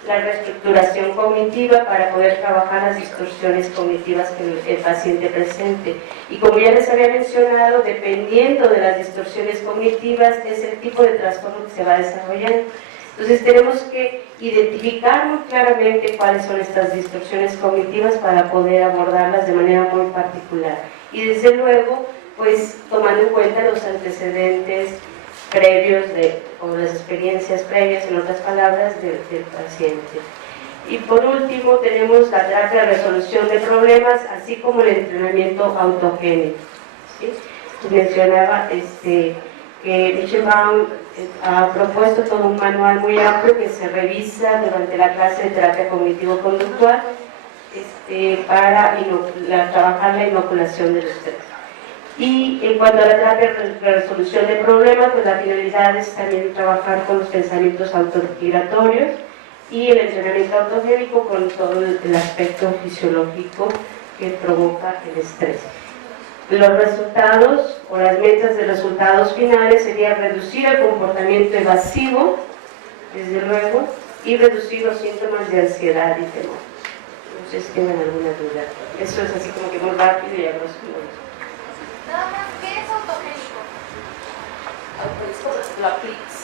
la reestructuración cognitiva para poder trabajar las distorsiones cognitivas que el paciente presente. Y como ya les había mencionado, dependiendo de las distorsiones cognitivas es el tipo de trastorno que se va desarrollando. Entonces tenemos que identificar muy claramente cuáles son estas distorsiones cognitivas para poder abordarlas de manera muy particular. Y desde luego, pues tomando en cuenta los antecedentes previos o las experiencias previas, en otras palabras, del paciente. Y por último tenemos la terapia de resolución de problemas, así como el entrenamiento autogénico. ¿Sí? Mencionaba que Michelbaum ha propuesto todo un manual muy amplio que se revisa durante la clase de terapia cognitivo-conductual para trabajar la inoculación del estrés. Y en cuanto a la terapia de resolución de problemas, pues la finalidad es también trabajar con los pensamientos autorregulatorios y el entrenamiento autogénico con todo el aspecto fisiológico que provoca el estrés. Los resultados o las metas de resultados finales serían reducir el comportamiento evasivo, desde luego, y reducir los síntomas de ansiedad y temor. No sé si tienen alguna duda. Eso es así como que muy rápido y a grosso modo. Nada más, ¿qué es autogénico? Lo aplicas.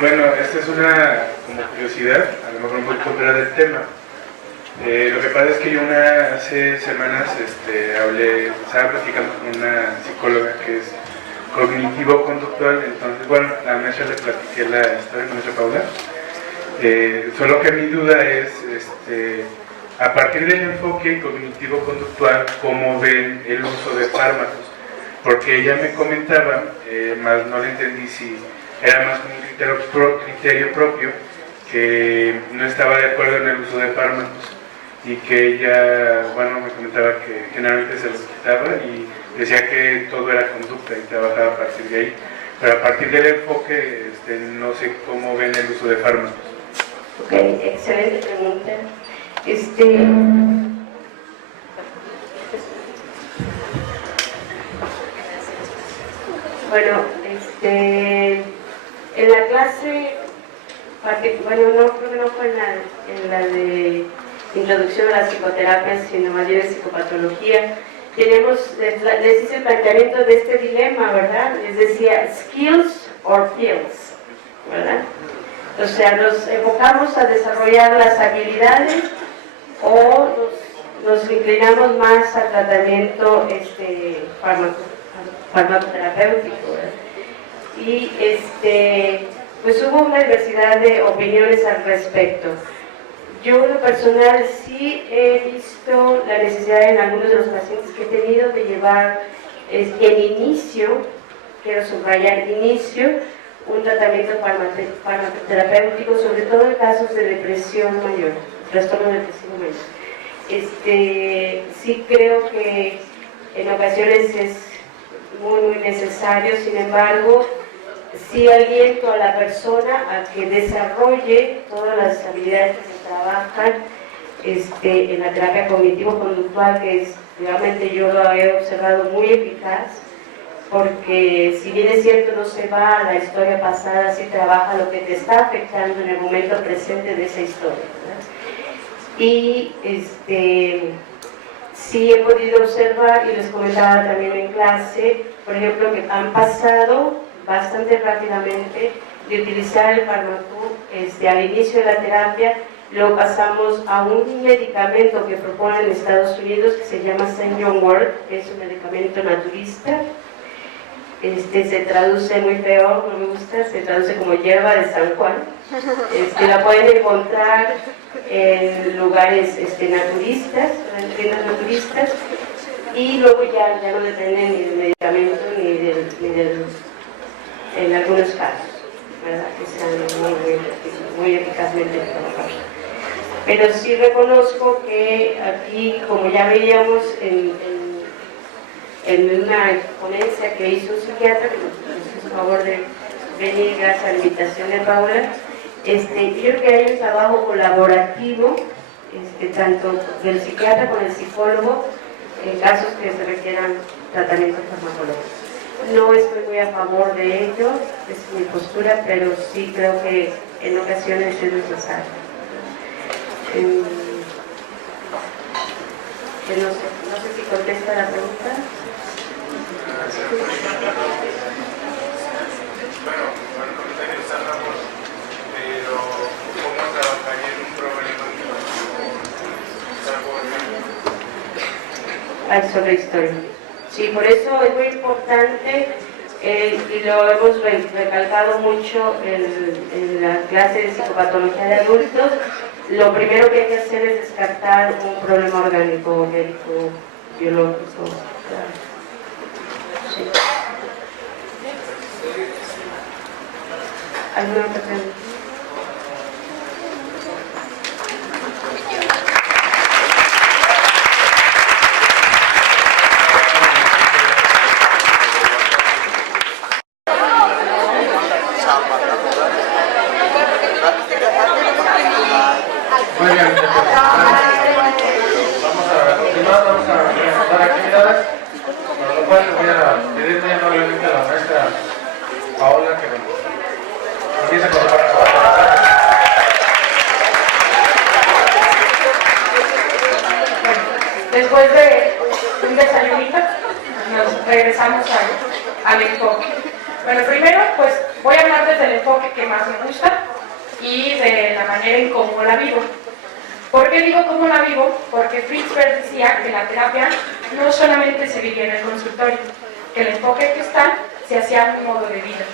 Bueno, esta es una como curiosidad, a lo mejor muy fuera del tema, Lo que pasa es que yo hace semanas estaba platicando con una psicóloga que es cognitivo-conductual, entonces, bueno, a la maestra le platiqué la historia, la maestra Paula. Solo que mi duda es, a partir del enfoque cognitivo-conductual, ¿cómo ven el uso de fármacos? Porque ella me comentaba, más no le entendí si era más como un criterio propio, que no estaba de acuerdo en el uso de fármacos y que ella, bueno, me comentaba que generalmente se los quitaba y decía que todo era conducta y trabajaba a partir de ahí. Pero a partir del enfoque, no sé cómo ven el uso de fármacos. Ok, excelente pregunta. Bueno, en la clase, bueno, no creo que no fue en la de introducción a la psicoterapia, sino más bien de psicopatología, les hice el planteamiento de este dilema, ¿verdad? Les decía, skills or feels, ¿verdad? O sea, nos enfocamos a desarrollar las habilidades o nos inclinamos más al tratamiento farmacoterapéutico, ¿verdad? Y pues hubo una diversidad de opiniones al respecto. Yo en lo personal sí he visto la necesidad en algunos de los pacientes que he tenido de llevar en inicio, quiero subrayar inicio, un tratamiento farmacoterapéutico, sobre todo en casos de depresión mayor, trastorno depresivo mayor. Sí creo que en ocasiones es muy necesario, sin embargo, sí aliento a la persona a que desarrolle todas las habilidades que se trabajan en la terapia cognitivo-conductual, que realmente yo lo he observado muy eficaz, porque si bien es cierto no se va a la historia pasada, sí trabaja lo que te está afectando en el momento presente de esa historia, ¿verdad? Y sí he podido observar, y les comentaba también en clase, por ejemplo, que han pasado bastante rápidamente de utilizar el fármaco al inicio de la terapia, lo pasamos a un medicamento que proponen en Estados Unidos que se llama St. John Wort, que es un medicamento naturista. Se traduce muy feo, no me gusta, se traduce como hierba de San Juan. La pueden encontrar en lugares naturistas, en tiendas naturistas, y luego ya no dependen ni del medicamento ni del en algunos casos, ¿verdad? Que sean muy eficazmente trabajados. Pero sí reconozco que aquí, como ya veíamos en una ponencia que hizo un psiquiatra, que nos hizo el favor de venir gracias a la invitación de Paula, yo creo que hay un trabajo colaborativo, tanto del psiquiatra con el psicólogo, en casos que se requieran tratamiento farmacológico. No estoy muy a favor de ello, es mi postura, pero sí creo que en ocasiones es necesario. No sé si contesta la pregunta. Bueno, el comentario está a favor, pero ¿cómo trabajaría en un problema que sobre historia? Sí, por eso es muy importante, y lo hemos recalcado mucho en la clase de psicopatología de adultos. Lo primero que hay que hacer es descartar un problema orgánico, médico, biológico. Claro. Sí. ¿Alguna otra pregunta? Muy bien, vamos a continuar, vamos a realizar actividades, por lo cual voy a pedir muy amablemente a la maestra Paola que empiece con la Después de un desayunito, nos regresamos al enfoque. Bueno, primero, pues voy a hablar desde el enfoque que más me gusta y de la manera en cómo la vivo. ¿Por qué digo cómo la vivo? Porque Fritz Perls decía que la terapia no solamente se vivía en el consultorio, que el enfoque gestal se hacía un modo de vida.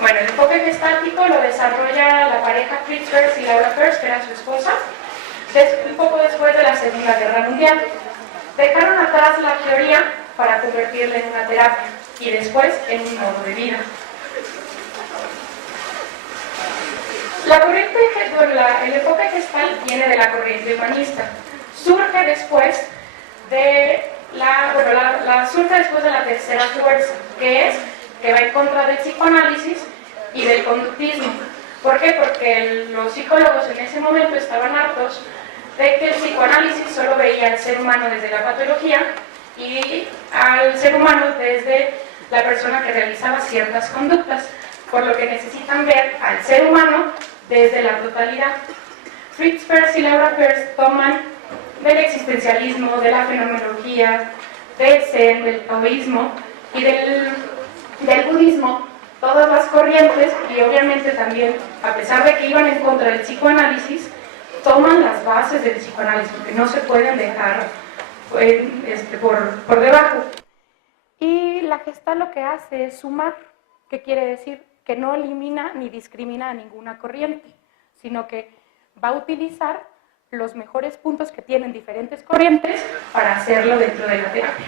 Bueno, el enfoque gestáltico lo desarrolla la pareja Fritz Perls y Laura Perls, que era su esposa, un poco después de la Segunda Guerra Mundial. Dejaron atrás la teoría para convertirla en una terapia y después en un modo de vida. La corriente, el enfoque gestal viene de la corriente humanista. Surge después de surge después de la tercera fuerza, que va en contra del psicoanálisis y del conductismo. ¿Por qué? Porque los psicólogos en ese momento estaban hartos de que el psicoanálisis solo veía al ser humano desde la patología y al ser humano desde la persona que realizaba ciertas conductas, por lo que necesitan ver al ser humano desde la totalidad. Fritz Perls y Laura Perls toman del existencialismo, de la fenomenología, del Zen, del taoísmo y del budismo, todas las corrientes, y obviamente también, a pesar de que iban en contra del psicoanálisis, toman las bases del psicoanálisis, porque no se pueden dejar por debajo. Y la Gestalt lo que hace es sumar, que quiere decir que no elimina ni discrimina a ninguna corriente, sino que va a utilizar los mejores puntos que tienen diferentes corrientes para hacerlo dentro de la terapia.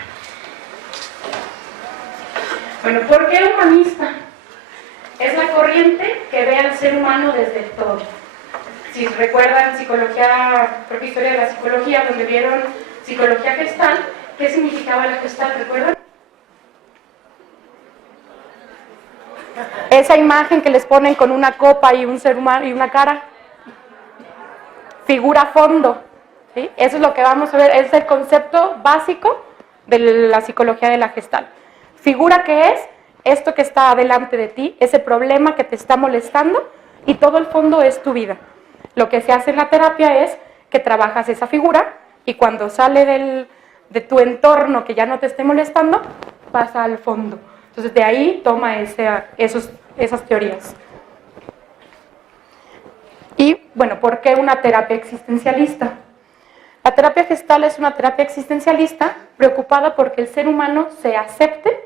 Bueno, ¿por qué humanista? Es la corriente que ve al ser humano desde el todo. Si recuerdan psicología, propia historia de la psicología, donde vieron psicología gestal, ¿qué significaba la gestal? ¿Recuerdan? Esa imagen que les ponen con una copa y un ser humano y una cara, figura fondo, ¿sí? Eso es lo que vamos a ver, es el concepto básico de la psicología de la Gestalt. Figura, que es esto que está delante de ti, ese problema que te está molestando, y todo el fondo es tu vida. Lo que se hace en la terapia es que trabajas esa figura y cuando sale de tu entorno que ya no te esté molestando, pasa al fondo. Entonces de ahí toma esas teorías. Y bueno, ¿por qué una terapia existencialista? La terapia gestal es una terapia existencialista preocupada porque el ser humano se acepte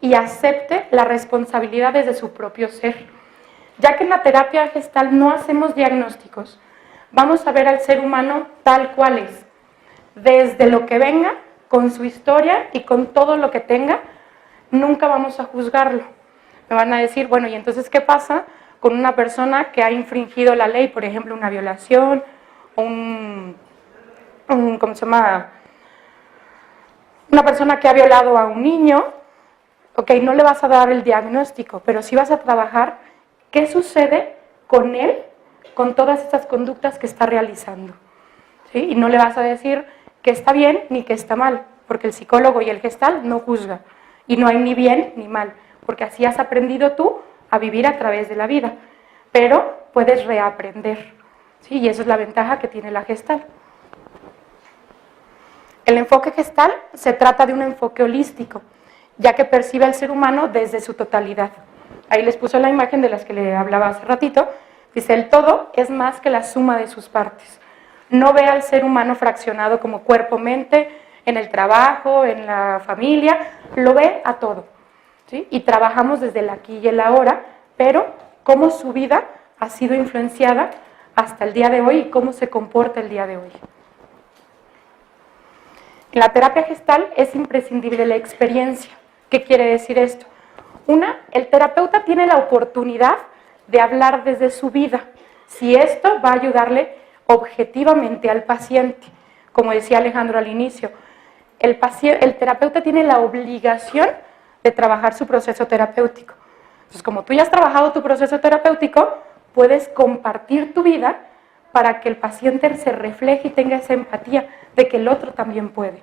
y acepte las responsabilidades de su propio ser. Ya que en la terapia gestal no hacemos diagnósticos, vamos a ver al ser humano tal cual es, desde lo que venga, con su historia y con todo lo que tenga. Nunca vamos a juzgarlo. Me van a decir, bueno, ¿y entonces qué pasa con una persona que ha infringido la ley? Por ejemplo, una violación, ¿cómo se llama? Una persona que ha violado a un niño. Ok, no le vas a dar el diagnóstico, pero sí vas a trabajar qué sucede con él, con todas estas conductas que está realizando. ¿Sí? Y no le vas a decir que está bien ni que está mal, porque el psicólogo y el gestal no juzga. Y no hay ni bien ni mal, porque así has aprendido tú a vivir a través de la vida. Pero puedes reaprender, ¿sí? Y eso es la ventaja que tiene la gestal. El enfoque gestal se trata de un enfoque holístico, ya que percibe al ser humano desde su totalidad. Ahí les puso la imagen de las que le hablaba hace ratito. Dice, el todo es más que la suma de sus partes. No ve al ser humano fraccionado como cuerpo-mente, en el trabajo, en la familia, lo ve a todo, ¿sí? Y trabajamos desde el aquí y el ahora, pero cómo su vida ha sido influenciada hasta el día de hoy y cómo se comporta el día de hoy. En la terapia gestal es imprescindible la experiencia. ¿Qué quiere decir esto? El terapeuta tiene la oportunidad de hablar desde su vida, si esto va a ayudarle objetivamente al paciente. Como decía Alejandro al inicio, el terapeuta tiene la obligación de trabajar su proceso terapéutico. Entonces, como tú ya has trabajado tu proceso terapéutico, puedes compartir tu vida para que el paciente se refleje y tenga esa empatía de que el otro también puede.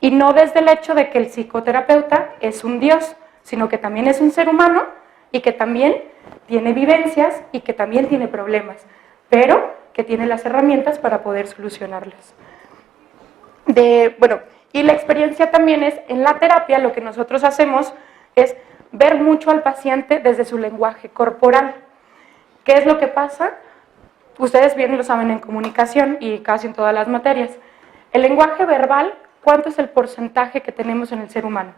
Y no desde el hecho de que el psicoterapeuta es un dios, sino que también es un ser humano y que también tiene vivencias y que también tiene problemas, pero que tiene las herramientas para poder solucionarlas. Y la experiencia también es, en la terapia lo que nosotros hacemos es ver mucho al paciente desde su lenguaje corporal. ¿Qué es lo que pasa? ustedes bien lo saben en comunicación y casi en todas las materias. El lenguaje verbal, ¿cuánto es el porcentaje que tenemos en el ser humano?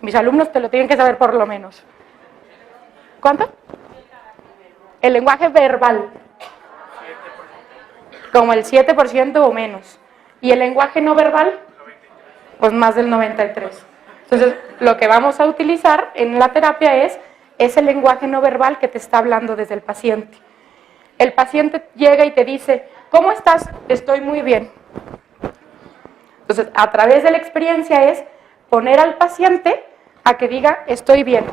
Mis alumnos te lo tienen que saber por lo menos. ¿Cuánto? El lenguaje verbal. Como el 7% o menos. ¿Y el lenguaje no verbal? Pues más del 93%. Entonces, lo que vamos a utilizar en la terapia es ese lenguaje no verbal que te está hablando desde el paciente. El paciente llega y te dice, ¿cómo estás? Estoy muy bien. Entonces, a través de la experiencia es poner al paciente a que diga, estoy bien.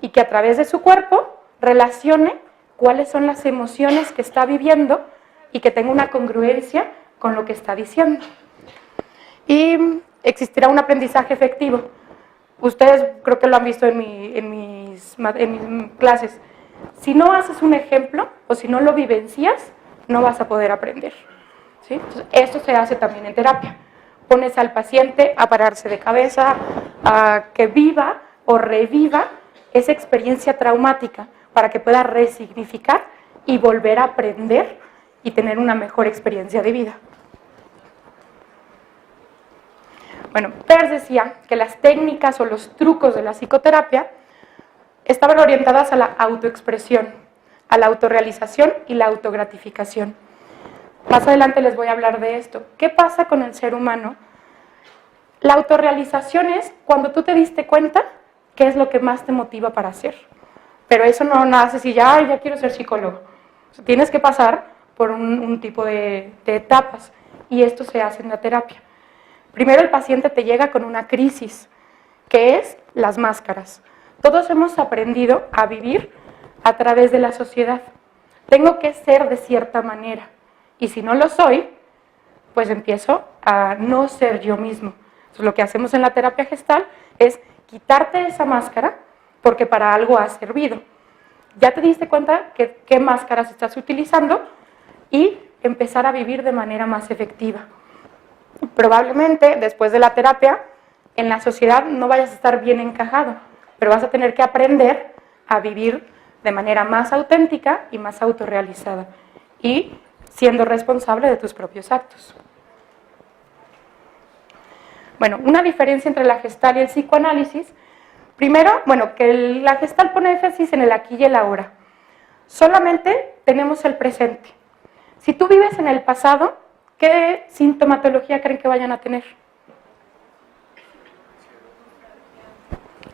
Y que a través de su cuerpo relacione cuáles son las emociones que está viviendo y que tenga una congruencia con lo que está diciendo. Y existirá un aprendizaje efectivo. Ustedes creo que lo han visto en mis clases. Si no haces un ejemplo o si no lo vivencias, no vas a poder aprender. ¿Sí? Entonces, esto se hace también en terapia. Pones al paciente a pararse de cabeza, a que viva o reviva esa experiencia traumática para que pueda resignificar y volver a aprender y tener una mejor experiencia de vida. Bueno, Peirce decía que las técnicas o los trucos de la psicoterapia estaban orientadas a la autoexpresión, a la autorrealización y la autogratificación. Más adelante les voy a hablar de esto. ¿Qué pasa con el ser humano? La autorrealización es cuando tú te diste cuenta qué es lo que más te motiva para hacer. Pero eso no nace si ya quiero ser psicólogo. O sea, tienes que pasar por un tipo de etapas y esto se hace en la terapia. Primero el paciente te llega con una crisis, que es las máscaras. Todos hemos aprendido a vivir a través de la sociedad. Tengo que ser de cierta manera y si no lo soy, pues empiezo a no ser yo mismo. Entonces, lo que hacemos en la terapia gestal es quitarte esa máscara porque para algo ha servido. Ya te diste cuenta que qué máscaras estás utilizando y empezar a vivir de manera más efectiva. Probablemente después de la terapia en la sociedad no vayas a estar bien encajado, pero vas a tener que aprender a vivir de manera más auténtica y más autorrealizada y siendo responsable de tus propios actos. Bueno, una diferencia entre la gestal y el psicoanálisis. Primero, que la gestal pone énfasis en el aquí y el ahora. Solamente tenemos el presente. Si tú vives en el pasado, ¿qué sintomatología creen que vayan a tener?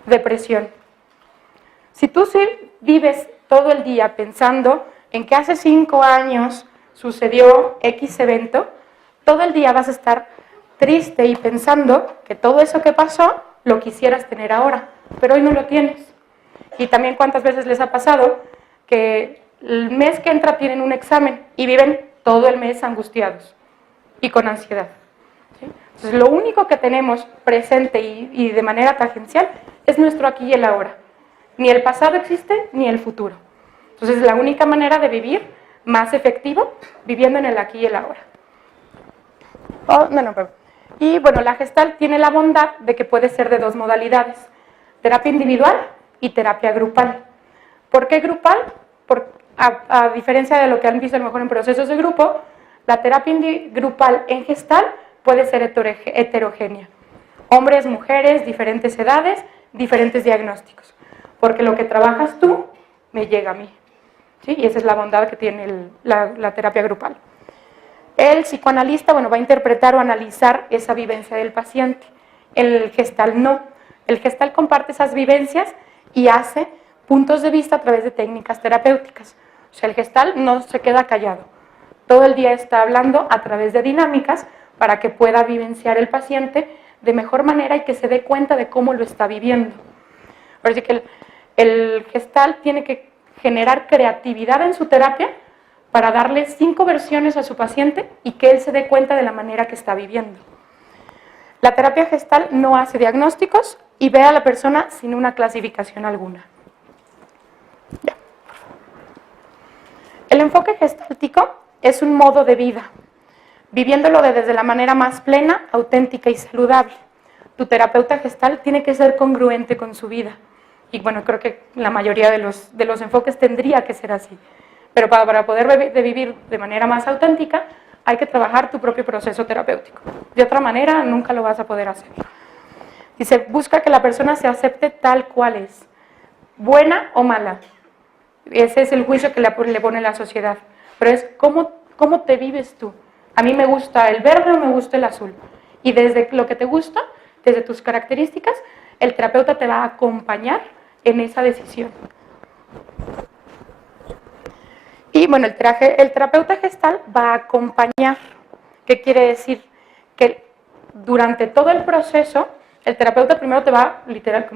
Depresión. Si tú sí vives todo el día pensando en que hace 5 años sucedió X evento, todo el día vas a estar triste y pensando que todo eso que pasó lo quisieras tener ahora, pero hoy no lo tienes. Y también cuántas veces les ha pasado que el mes que entra tienen un examen y viven todo el mes angustiados y con ansiedad. ¿Sí? Entonces, lo único que tenemos presente y de manera tangencial es nuestro aquí y el ahora. Ni el pasado existe, ni el futuro. Entonces, la única manera de vivir más efectivo, viviendo en el aquí y el ahora. Y bueno, la gestal tiene la bondad de que puede ser de 2 modalidades, terapia individual y terapia grupal. ¿Por qué grupal? A diferencia de lo que han visto a lo mejor en procesos de grupo, la terapia grupal en gestal puede ser heterogénea. Hombres, mujeres, diferentes edades, diferentes diagnósticos. Porque lo que trabajas tú, me llega a mí. ¿Sí? Y esa es la bondad que tiene la terapia grupal. El psicoanalista, va a interpretar o analizar esa vivencia del paciente. El gestal no. El gestal comparte esas vivencias y hace puntos de vista a través de técnicas terapéuticas. O sea, el gestal no se queda callado. Todo el día está hablando a través de dinámicas para que pueda vivenciar el paciente de mejor manera y que se dé cuenta de cómo lo está viviendo. Así que el gestal tiene que generar creatividad en su terapia para darle 5 versiones a su paciente y que él se dé cuenta de la manera que está viviendo. La terapia gestal no hace diagnósticos y ve a la persona sin una clasificación alguna. Ya. El enfoque gestáltico es un modo de vida, viviéndolo desde la manera más plena, auténtica y saludable. Tu terapeuta gestal tiene que ser congruente con su vida. Y creo que la mayoría de los enfoques tendría que ser así. Pero para poder vivir de manera más auténtica, hay que trabajar tu propio proceso terapéutico. De otra manera, nunca lo vas a poder hacer. Dice, busca que la persona se acepte tal cual es, buena o mala. Ese es el juicio que le pone la sociedad. Pero es cómo te vives tú. A mí me gusta el verde o me gusta el azul. Y desde lo que te gusta, desde tus características, el terapeuta te va a acompañar en esa decisión. Y bueno, el terapeuta gestal va a acompañar. ¿Qué quiere decir? Que durante todo el proceso, el terapeuta primero te va literal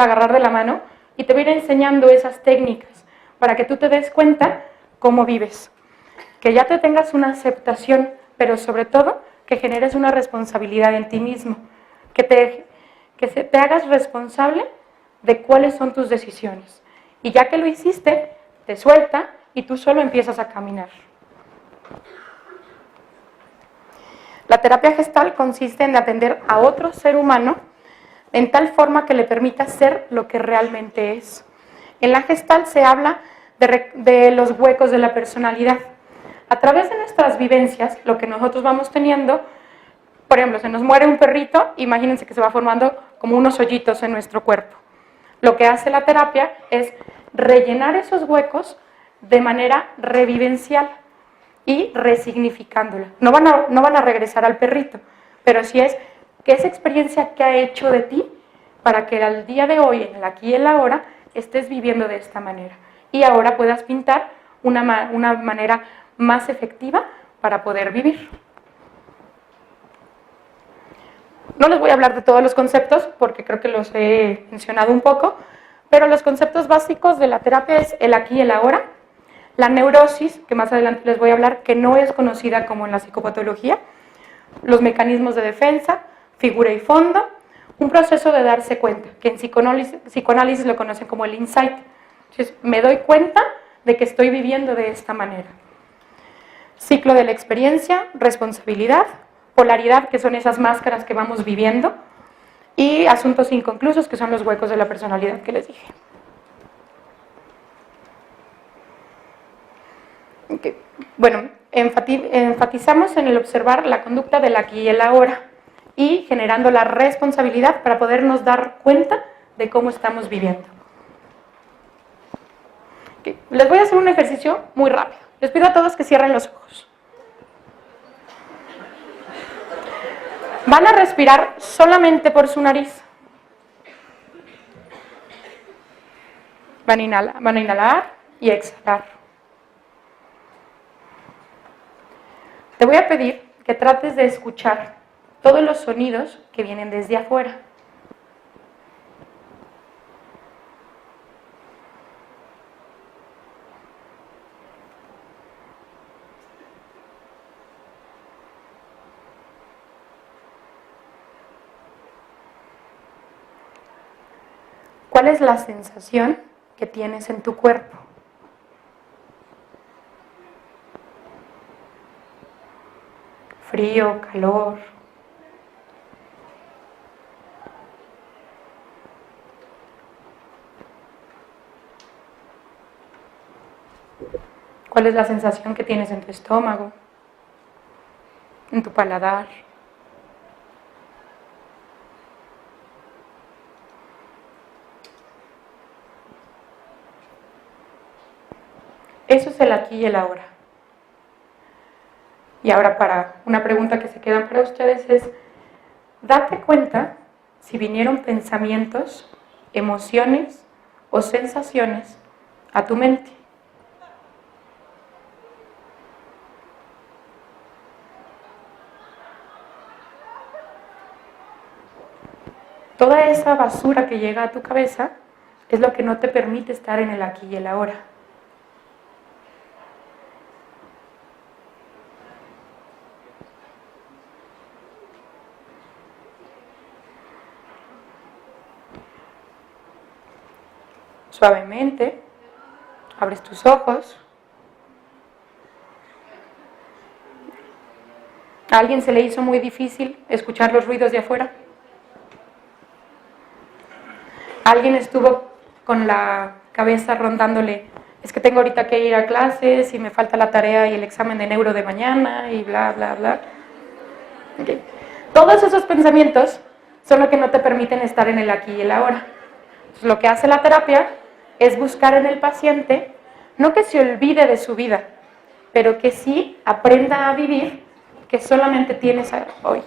a agarrar de la mano y te va a ir enseñando esas técnicas para que tú te des cuenta cómo vives. Que ya te tengas una aceptación, pero sobre todo que generes una responsabilidad en ti mismo. Que te hagas responsable de cuáles son tus decisiones. Y ya que lo hiciste, te suelta y tú solo empiezas a caminar. La terapia gestal consiste en atender a otro ser humano en tal forma que le permita ser lo que realmente es. En la gestal se habla de los huecos de la personalidad. A través de nuestras vivencias, lo que nosotros vamos teniendo, por ejemplo, se nos muere un perrito, imagínense que se va formando como unos hoyitos en nuestro cuerpo. Lo que hace la terapia es rellenar esos huecos de manera revivencial y resignificándola. No van a regresar al perrito, pero sí es que esa experiencia que ha hecho de ti para que al día de hoy, en el aquí y el ahora, estés viviendo de esta manera. Y ahora puedas pintar una manera más efectiva para poder vivir. No les voy a hablar de todos los conceptos porque creo que los he mencionado un poco, pero los conceptos básicos de la terapia es el aquí y el ahora, la neurosis, que más adelante les voy a hablar, que no es conocida como en la psicopatología, los mecanismos de defensa, figura y fondo, un proceso de darse cuenta, que en psicoanálisis lo conocen como el insight. Entonces, me doy cuenta de que estoy viviendo de esta manera. Ciclo de la experiencia, responsabilidad, polaridad, que son esas máscaras que vamos viviendo, y asuntos inconclusos, que son los huecos de la personalidad que les dije. Okay. Bueno, enfatizamos en el observar la conducta del aquí y el ahora y generando la responsabilidad para podernos dar cuenta de cómo estamos viviendo. Okay. Les voy a hacer un ejercicio muy rápido. Les pido a todos que cierren los ojos. Van a respirar solamente por su nariz. Van a inhalar y exhalar. Te voy a pedir que trates de escuchar todos los sonidos que vienen desde afuera. ¿Cuál es la sensación que tienes en tu cuerpo? Frío, calor. ¿Cuál es la sensación que tienes en tu estómago, en tu paladar? Eso es el aquí y el ahora. Y ahora para una pregunta que se queda para ustedes es, date cuenta si vinieron pensamientos, emociones o sensaciones a tu mente. Toda esa basura que llega a tu cabeza es lo que no te permite estar en el aquí y el ahora. Suavemente, abres tus ojos. ¿A alguien se le hizo muy difícil escuchar los ruidos de afuera? ¿Alguien estuvo con la cabeza rondándole es que tengo ahorita que ir a clases y me falta la tarea y el examen de neuro de mañana y bla, bla, bla. Okay. Todos esos pensamientos son lo que no te permiten estar en el aquí y el ahora. Entonces, lo que hace la terapia es buscar en el paciente, no que se olvide de su vida, pero que sí aprenda a vivir que solamente tienes hoy.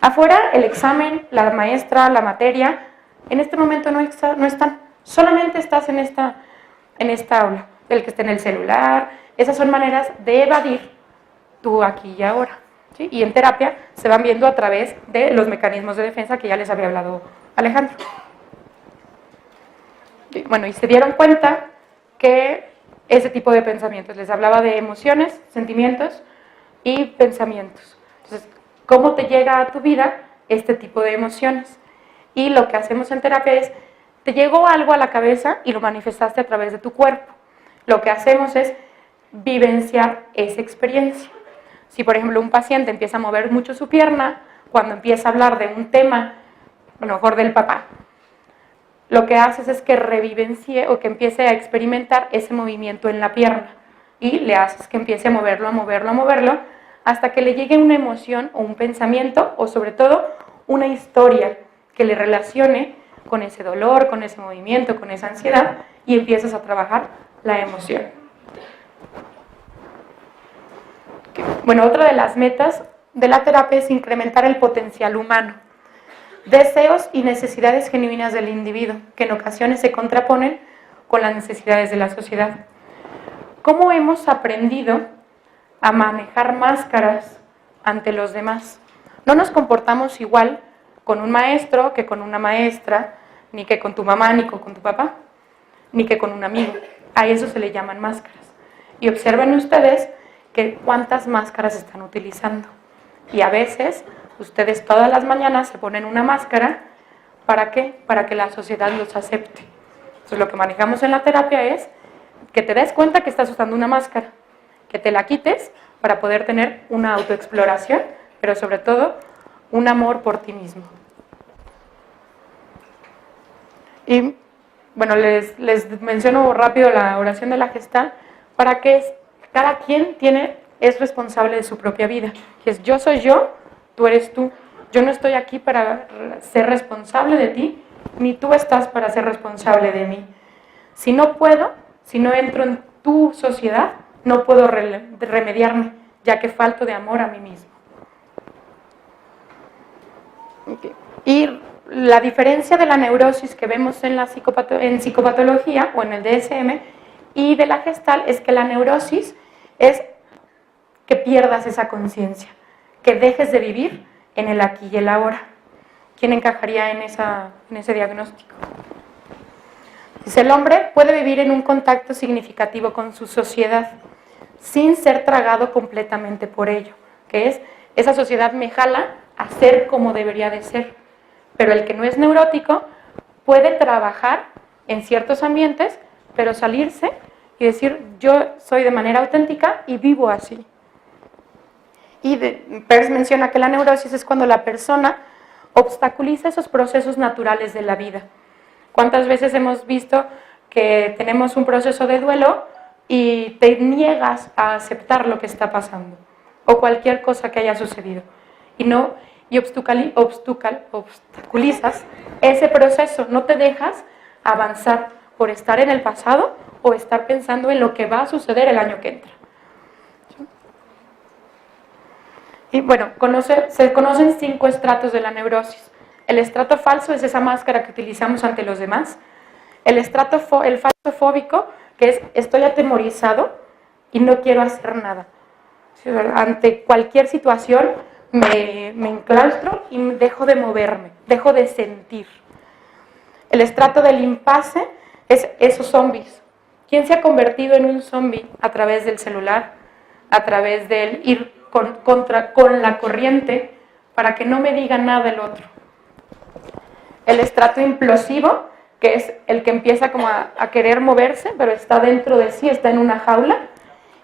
Afuera, el examen, la maestra, la materia, en este momento no están. Solamente estás en esta aula. El que esté en el celular, esas son maneras de evadir tu aquí y ahora. ¿Sí? Y en terapia se van viendo a través de los mecanismos de defensa que ya les había hablado Alejandro. ¿Sí? Bueno, y se dieron cuenta que ese tipo de pensamientos, les hablaba de emociones, sentimientos y pensamientos. Entonces, ¿cómo te llega a tu vida este tipo de emociones? Y lo que hacemos en terapia es, te llegó algo a la cabeza y lo manifestaste a través de tu cuerpo. Lo que hacemos es vivenciar esa experiencia. Si, por ejemplo, un paciente empieza a mover mucho su pierna, cuando empieza a hablar de un tema, a lo mejor del papá, lo que haces es que revivencie o que empiece a experimentar ese movimiento en la pierna y le haces que empiece a moverlo, hasta que le llegue una emoción o un pensamiento o sobre todo una historia que le relacione con ese dolor, con ese movimiento, con esa ansiedad y empiezas a trabajar la emoción. Bueno, otra de las metas de la terapia es incrementar el potencial humano. Deseos y necesidades genuinas del individuo, que en ocasiones se contraponen con las necesidades de la sociedad. ¿Cómo hemos aprendido a manejar máscaras ante los demás? No nos comportamos igual con un maestro que con una maestra, ni que con tu mamá, ni con tu papá, ni que con un amigo. A eso se le llaman máscaras. Y observen ustedes que cuántas máscaras están utilizando. Y a veces ustedes todas las mañanas se ponen una máscara, ¿para qué? Para que la sociedad los acepte. Entonces lo que manejamos en la terapia es que te des cuenta que estás usando una máscara, que te la quites para poder tener una autoexploración, pero sobre todo un amor por ti mismo. Y bueno, les menciono rápido la oración de la Gestalt para que cada quien es responsable de su propia vida. Que es yo soy yo, tú eres tú. Yo no estoy aquí para ser responsable de ti, ni tú estás para ser responsable de mí. Si no puedo, si no entro en tu sociedad, no puedo remediarme, ya que falto de amor a mí mismo. Okay. Y la diferencia de la neurosis que vemos en psicopatología o en el DSM y de la Gestalt es que la neurosis es que pierdas esa conciencia, que dejes de vivir en el aquí y el ahora. ¿Quién encajaría en ese diagnóstico? Dice, el hombre puede vivir en un contacto significativo con su sociedad sin ser tragado completamente por ello, que es, esa sociedad me jala a ser como debería de ser. Pero el que no es neurótico puede trabajar en ciertos ambientes, pero salirse y decir, yo soy de manera auténtica y vivo así. Y Peirce menciona que la neurosis es cuando la persona obstaculiza esos procesos naturales de la vida. ¿Cuántas veces hemos visto que tenemos un proceso de duelo y te niegas a aceptar lo que está pasando o cualquier cosa que haya sucedido? Y obstaculizas ese proceso, no te dejas avanzar por estar en el pasado o estar pensando en lo que va a suceder el año que entra. Y bueno, se conocen 5 estratos de la neurosis. El estrato falso es esa máscara que utilizamos ante los demás. El falso fóbico, que es estoy atemorizado y no quiero hacer nada. ¿Sí? Ante cualquier situación me enclaustro y dejo de moverme, dejo de sentir. El estrato del impasse es esos zombies. ¿Quién se ha convertido en un zombie a través del celular? A través del ir con la corriente para que no me diga nada el otro. El estrato implosivo, que es el que empieza como a querer moverse, pero está dentro de sí, está en una jaula.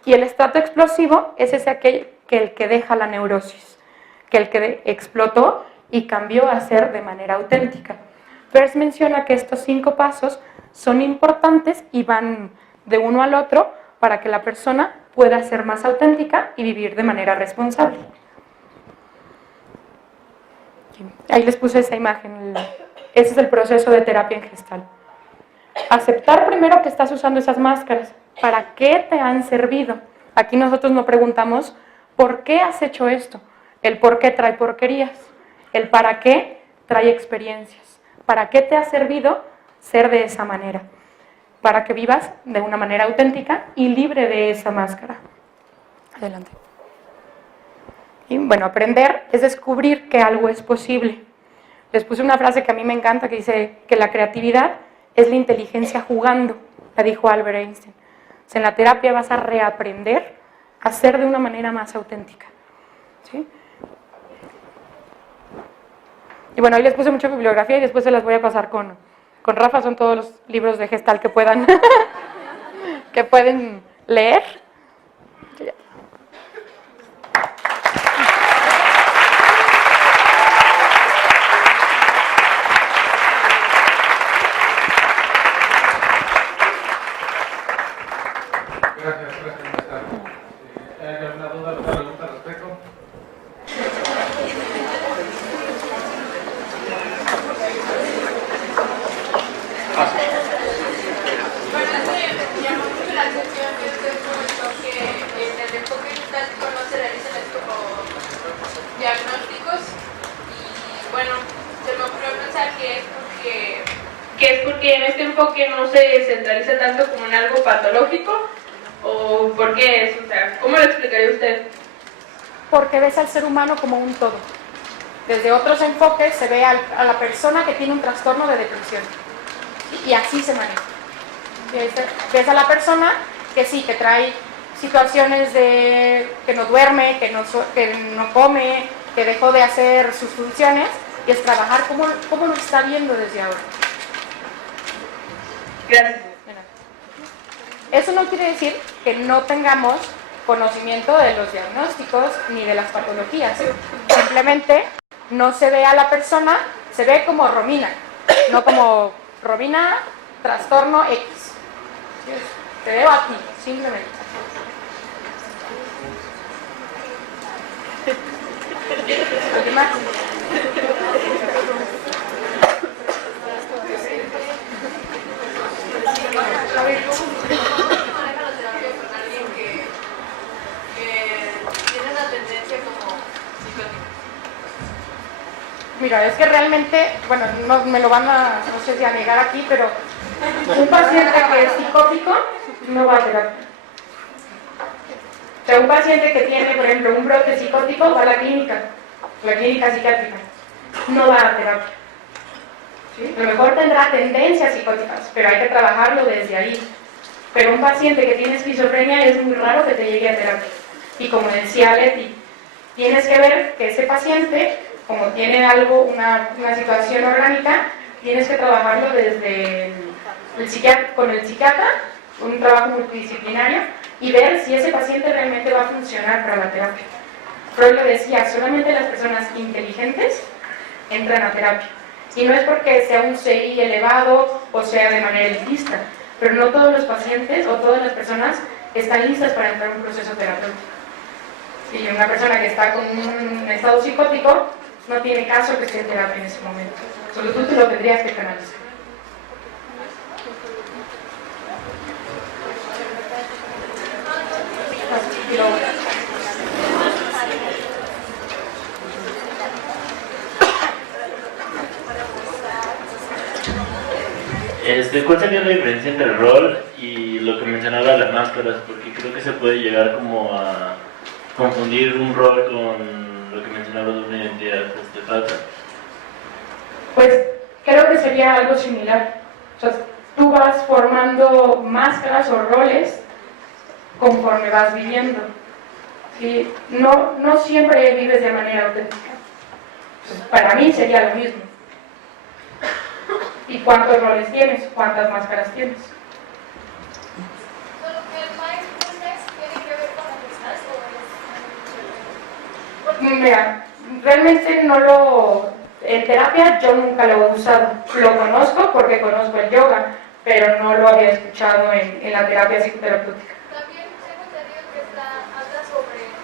Y el estrato explosivo es el que deja la neurosis, que el que explotó y cambió a ser de manera auténtica. Peirce menciona que estos 5 pasos son importantes y van de uno al otro para que la persona pueda ser más auténtica y vivir de manera responsable. Ahí les puse esa imagen. Ese es el proceso de terapia en Gestalt. Aceptar primero que estás usando esas máscaras. ¿Para qué te han servido? Aquí nosotros no preguntamos ¿por qué has hecho esto? El por qué trae porquerías. El para qué trae experiencias. ¿Para qué te ha servido ser de esa manera? Para que vivas de una manera auténtica y libre de esa máscara. Adelante. Y bueno, aprender es descubrir que algo es posible. Les puse una frase que a mí me encanta que dice que la creatividad es la inteligencia jugando, la dijo Albert Einstein. O sea, en la terapia vas a reaprender a ser de una manera más auténtica. ¿Sí? Y bueno, ahí les puse mucha bibliografía y después se las voy a pasar con Rafa. Son todos los libros de Gestalt que puedan que pueden leer. Gracias, maestra. ¿Hay alguna duda, alguna pregunta al respecto? Bueno, me llamó mucho la atención que usted comentó que en el enfoque gestático no se realizan como diagnósticos y bueno, se me ocurrió pensar que es porque en este enfoque no se centraliza tanto como en algo patológico. ¿O por qué es? O sea, ¿cómo lo explicaría usted? Porque ves al ser humano como un todo. Desde otros enfoques se ve a la persona que tiene un trastorno de depresión. Y así se maneja. Ves a la persona que sí, que trae situaciones de que no duerme, que no come, que dejó de hacer sus funciones, y es trabajar cómo lo está viendo desde ahora. Gracias. Eso no quiere decir que no tengamos conocimiento de los diagnósticos ni de las patologías. Simplemente no se ve a la persona, se ve como Romina, no como Romina, trastorno X. Te veo aquí, simplemente. ¿Qué más? A ver. Mira, es que realmente, bueno, no me lo van a, no sé si a negar aquí, pero un paciente que es psicótico no va a terapia. O sea, un paciente que tiene, por ejemplo, un brote psicótico va a la clínica psiquiátrica, no va a terapia. ¿Sí? A lo mejor tendrá tendencias psicóticas, pero hay que trabajarlo desde ahí. Pero un paciente que tiene esquizofrenia es muy raro que te llegue a terapia. Y como decía Leti, tienes que ver que ese paciente, como tiene algo, una situación orgánica, tienes que trabajarlo desde con el psiquiatra, un trabajo multidisciplinario, y ver si ese paciente realmente va a funcionar para la terapia. Freud lo decía, solamente las personas inteligentes entran a terapia. Y no es porque sea un CI elevado o sea de manera elitista, pero no todos los pacientes o todas las personas están listas para entrar a un proceso terapéutico. Y una persona que está con un estado psicótico no tiene caso que esté en terapia en ese momento. Solo tú te lo tendrías que canalizar. ¿Cuál sería la diferencia entre el rol y lo que mencionaba las máscaras? Porque creo que se puede llegar como a confundir un rol con lo que mencionaba de una identidad falsa. Pues creo que sería algo similar. O sea, tú vas formando máscaras o roles conforme vas viviendo. ¿Sí? No siempre vives de manera auténtica. Entonces, para mí sería lo mismo. ¿Y cuántos roles tienes? ¿Cuántas máscaras tienes? ¿Solo que el mindfulness tiene que ver con la Mira, realmente no lo... En terapia yo nunca lo he usado. Lo conozco porque conozco el yoga, pero no lo había escuchado en la terapia psicoterapéutica. También tengo entendido que habla sobre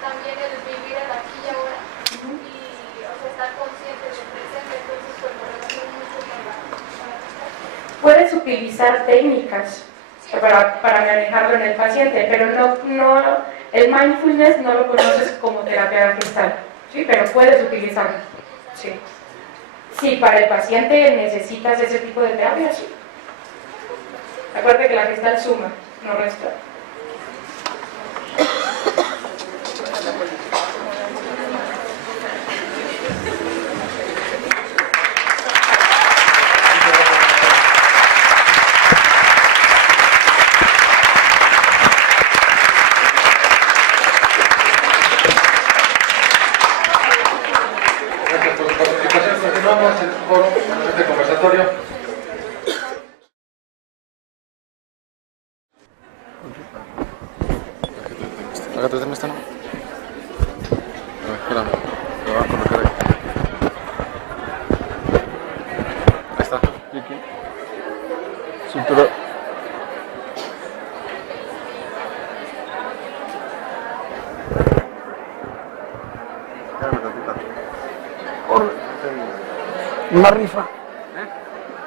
también el vivir el aquí y ahora y, o sea, estar consciente del presente, entonces pues lo relaciono mucho con la gestalt. Puedes utilizar técnicas para manejarlo en el paciente, pero no, el mindfulness no lo conoces como terapia gestal, ¿sí? Pero puedes utilizarlo. Sí. Sí, para el paciente necesitas ese tipo de terapia, sí. Acuérdate que la gestal suma, no resta. Gracias por su participación. Continuamos en este foro, en este conversatorio. Hágate de esta, ¿no? Espérame, lo voy a colocar ahí. Ahí está. ¿Y aquí? Cintura. Una rifa.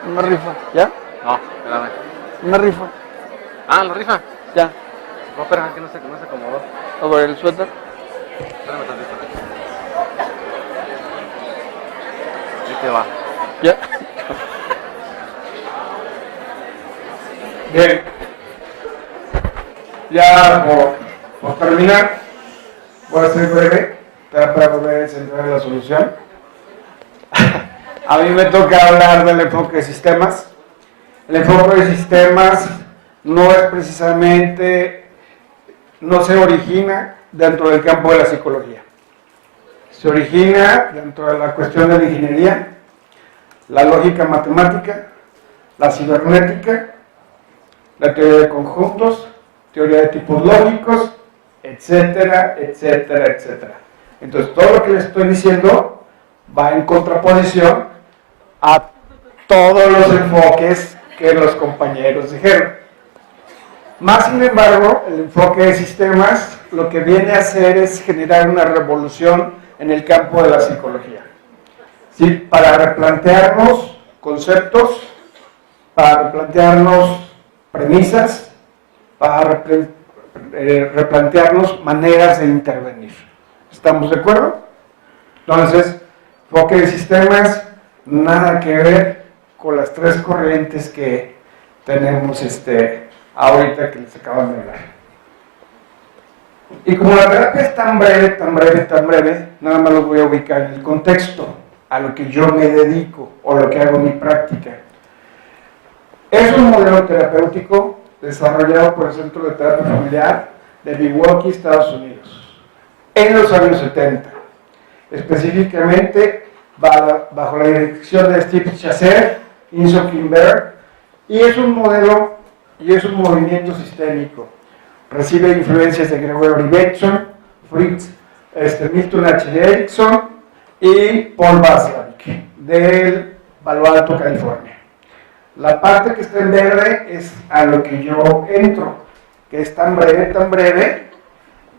Una rifa. ¿Ya? No, espérame. Una rifa. Ah, ¿la rifa? Ya. No, espera, que no se acomodó. Sobre el suéter. Espérame tantito. Ahí te va. Ya. Bien. Ya por terminar, voy a ser breve para poder centrar en la solución. A mí me toca hablar del enfoque de sistemas. El enfoque de sistemas no es precisamente, no se origina dentro del campo de la psicología. Se origina dentro de la cuestión de la ingeniería, la lógica matemática, la cibernética, la teoría de conjuntos, teoría de tipos lógicos, etcétera, etcétera, etcétera. Entonces, todo lo que les estoy diciendo va en contraposición a todos los enfoques que los compañeros dijeron. Más sin embargo, el enfoque de sistemas lo que viene a hacer es generar una revolución en el campo de la psicología. ¿Sí? Para replantearnos conceptos, para replantearnos premisas, para replantearnos maneras de intervenir. ¿Estamos de acuerdo? Entonces, enfoque de sistemas, nada que ver con las tres corrientes que tenemos ahorita que les acaban de hablar. Y como la terapia es tan breve, tan breve, tan breve, nada más los voy a ubicar en el contexto, a lo que yo me dedico o lo que hago en mi práctica. Es un modelo terapéutico desarrollado por el Centro de Terapia Familiar de Milwaukee, Estados Unidos, en los años 70. Específicamente bajo la dirección de Steve Chasser, Inso Kimber, y es un modelo y es un movimiento sistémico. Recibe influencias de Gregory Bateson, Fritz, Milton H. Erickson y Paul Watzlawick, del Palo Alto, California. La parte que está en verde es a lo que yo entro, que es tan breve,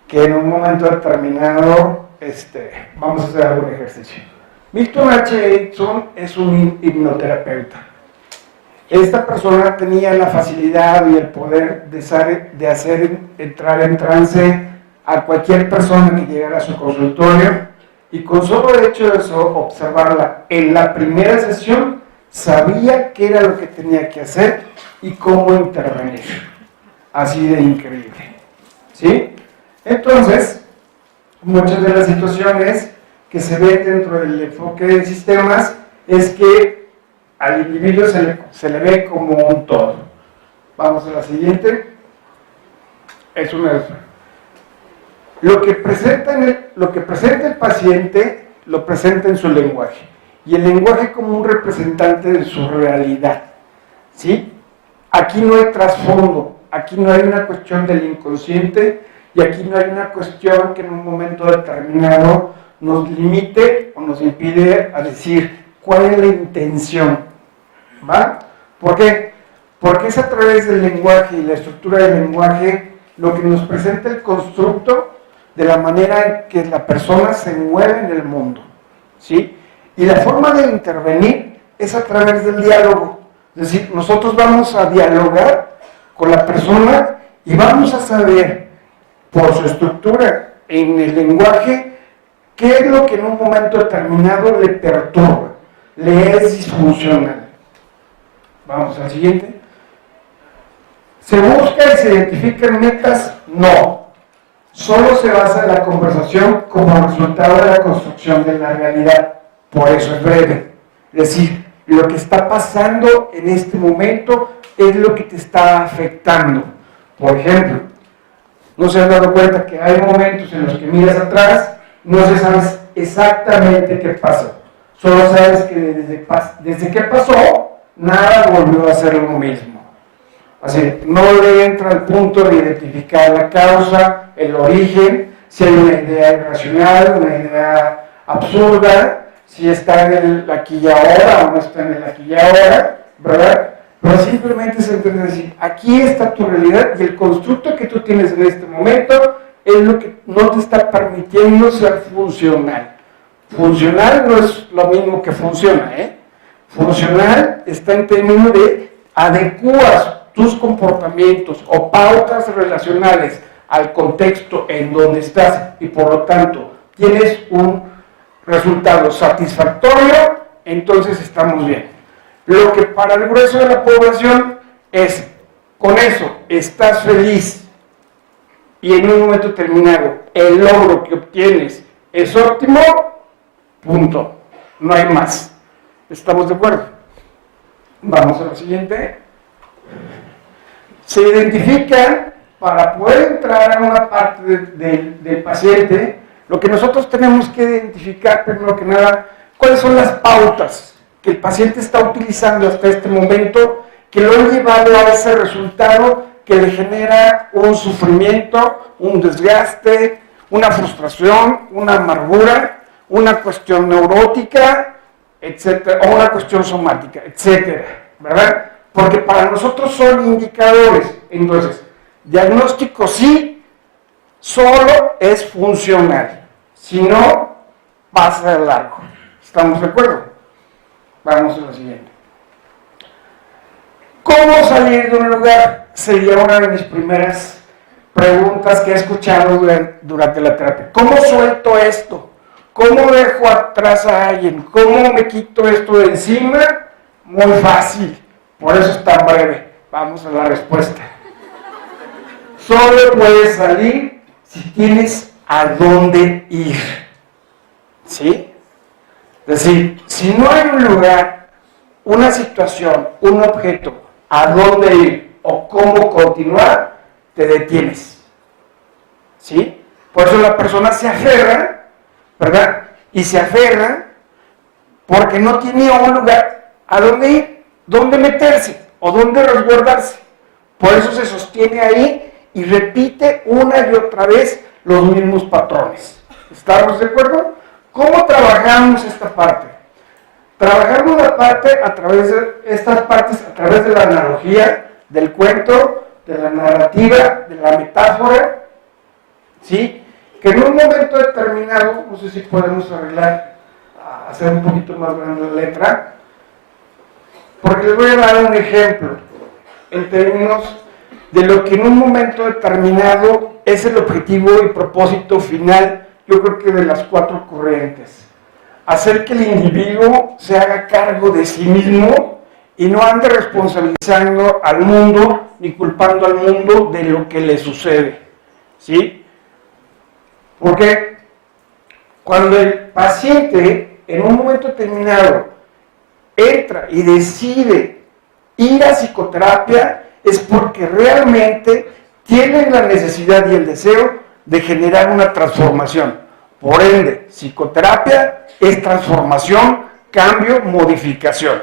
que en un momento determinado vamos a hacer algún ejercicio. Milton H. Erickson es un hipnoterapeuta. Esta persona tenía la facilidad y el poder de hacer entrar en trance a cualquier persona que llegara a su consultorio, y con solo el hecho de eso, observarla en la primera sesión, sabía qué era lo que tenía que hacer y cómo intervenir. Así de increíble. ¿Sí? Entonces, muchas de las situaciones que se ven dentro del enfoque de sistemas es que al individuo se le ve como un todo. Vamos a la siguiente. Es una... Lo que presenta el paciente lo presenta en su lenguaje, y el lenguaje como un representante de su realidad. ¿Sí? Aquí no hay trasfondo, aquí no hay una cuestión del inconsciente, y aquí no hay una cuestión que en un momento determinado nos limite o nos impide a decir cuál es la intención. ¿Va? ¿Por qué? porque es a través del lenguaje y la estructura del lenguaje lo que nos presenta el constructo de la manera en que la persona se mueve en el mundo, ¿sí? Y la forma de intervenir es a través del diálogo. Es decir, nosotros vamos a dialogar con la persona y vamos a saber, por su estructura en el lenguaje, qué es lo que en un momento determinado le perturba, le es disfuncional. Vamos al siguiente. ¿Se busca y se identifican metas? No. Solo se basa en la conversación como resultado de la construcción de la realidad. Por eso es breve. Es decir, lo que está pasando en este momento es lo que te está afectando. Por ejemplo, ¿no se han dado cuenta que hay momentos en los que miras atrás, no se sabes exactamente qué pasó? Solo sabes que desde que pasó, nada volvió a ser lo mismo. Así, no le entra al punto de identificar la causa, el origen, si hay una idea irracional, una idea absurda, si está en el aquí y ahora o no está en el aquí y ahora, ¿verdad? Pero simplemente se entiende decir, aquí está tu realidad y el constructo que tú tienes en este momento es lo que no te está permitiendo ser funcional. Funcional no es lo mismo que funciona, ¿eh? Funcional está en términos de adecuas tus comportamientos o pautas relacionales al contexto en donde estás y por lo tanto tienes un resultado satisfactorio, entonces estamos bien. Lo que para el grueso de la población es, con eso estás feliz y en un momento determinado el logro que obtienes es óptimo, punto, no hay más. ¿Estamos de acuerdo? Vamos a la siguiente. Se identifican, para poder entrar a una parte del paciente, lo que nosotros tenemos que identificar, primero que nada, cuáles son las pautas que el paciente está utilizando hasta este momento, que lo han llevado a ese resultado que le genera un sufrimiento, un desgaste, una frustración, una amargura, una cuestión neurótica, etcétera, o una cuestión somática, etcétera, ¿verdad? Porque para nosotros son indicadores. Entonces, diagnóstico sí, solo es funcional. Si no, pasa de largo. ¿Estamos de acuerdo? Vamos a la siguiente. ¿Cómo salir de un lugar? Sería una de mis primeras preguntas que he escuchado durante la terapia. ¿Cómo suelto esto? ¿Cómo dejo atrás a alguien? ¿Cómo me quito esto de encima? Muy fácil. Por eso es tan breve. Vamos a la respuesta. Solo puedes salir si tienes a dónde ir. ¿Sí? Es decir, si no hay un lugar, una situación, un objeto, a dónde ir o cómo continuar, te detienes. ¿Sí? Por eso la persona se aferra, ¿verdad? Y se aferra porque no tiene un lugar a dónde ir, dónde meterse o dónde resguardarse. Por eso se sostiene ahí y repite una y otra vez los mismos patrones. ¿Estamos de acuerdo? ¿Cómo trabajamos esta parte? Trabajamos la parte a través de estas partes, a través de la analogía, del cuento, de la narrativa, de la metáfora, ¿sí? Que en un momento determinado, no sé si podemos arreglar, hacer un poquito más grande la letra, porque les voy a dar un ejemplo en términos de lo que en un momento determinado es el objetivo y propósito final, yo creo que de las 4 corrientes. Hacer que el individuo se haga cargo de sí mismo y no ande responsabilizando al mundo ni culpando al mundo de lo que le sucede. ¿Sí? Porque cuando el paciente en un momento determinado entra y decide ir a psicoterapia, es porque realmente tiene la necesidad y el deseo de generar una transformación. Por ende, psicoterapia es transformación, cambio, modificación.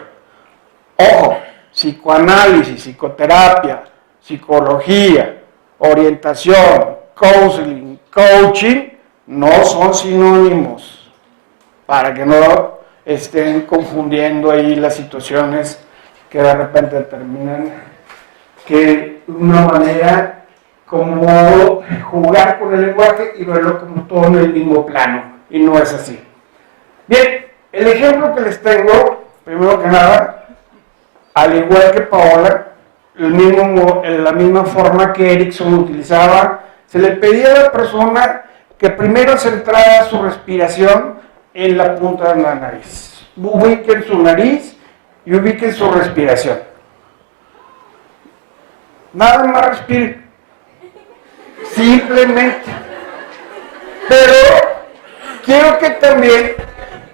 Ojo, psicoanálisis, psicoterapia, psicología, orientación, counseling, coaching, no son sinónimos, para que no estén confundiendo ahí las situaciones que de repente terminan que una manera como jugar con el lenguaje y verlo como todo en el mismo plano, y no es así. Bien, el ejemplo que les tengo, primero que nada, al igual que Paola, la misma forma que Erickson utilizaba, se le pedía a la persona que primero centrara su respiración en la punta de la nariz. Ubiquen su nariz y ubiquen su respiración. Nada más respiren. Simplemente. Pero quiero que también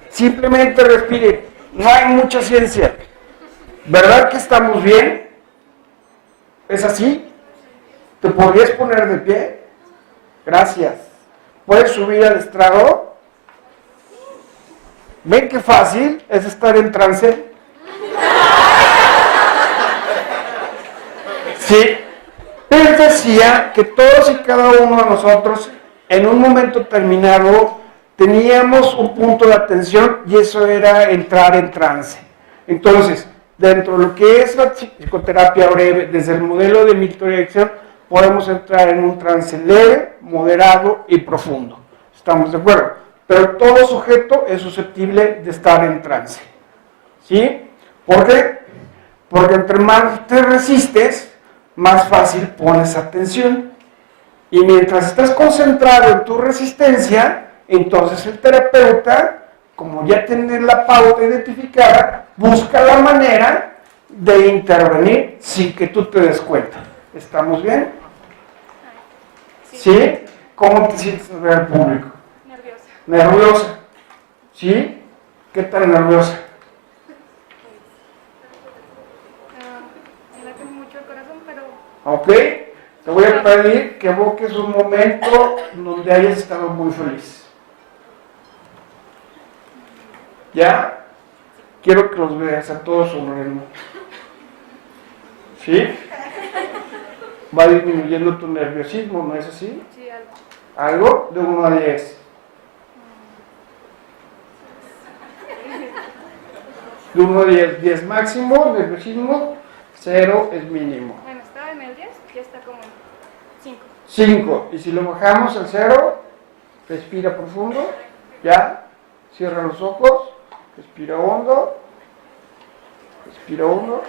simplemente respiren. No hay mucha ciencia. ¿Verdad que estamos bien? ¿Es así? ¿Te podrías poner de pie? Gracias. ¿Puedes subir al estrado? ¿Ven qué fácil es estar en trance? Sí. Les decía que todos y cada uno de nosotros, en un momento determinado, teníamos un punto de atención y eso era entrar en trance. Entonces, dentro de lo que es la psicoterapia breve, desde el modelo de Milton Erickson, podemos entrar en un trance leve, moderado y profundo. ¿Estamos de acuerdo? Pero todo sujeto es susceptible de estar en trance. ¿Sí? ¿Por qué? Porque entre más te resistes, más fácil pones atención. Y mientras estás concentrado en tu resistencia, entonces el terapeuta, como ya tiene la pauta identificada, busca la manera de intervenir sin que tú te des cuenta. ¿Estamos bien? ¿Sí? ¿Cómo te sientes al ver al público? Nerviosa. ¿Nerviosa? ¿Sí? ¿Qué tan nerviosa? Me late mucho el corazón, pero... ¿Ok? Te voy a pedir que evoques un momento donde hayas estado muy feliz. ¿Ya? Quiero que los veas a todos sonriendo. ¿Sí? Va disminuyendo tu nerviosismo, ¿no es así? Sí, algo. ¿Algo? De 1 a 10. De 1 a 10. 10 máximo, nerviosismo, 0 es mínimo. Bueno, estaba en el 10, ya está como en 5. 5. Y si lo bajamos al 0, respira profundo, ya, cierra los ojos, respira hondo, respira hondo,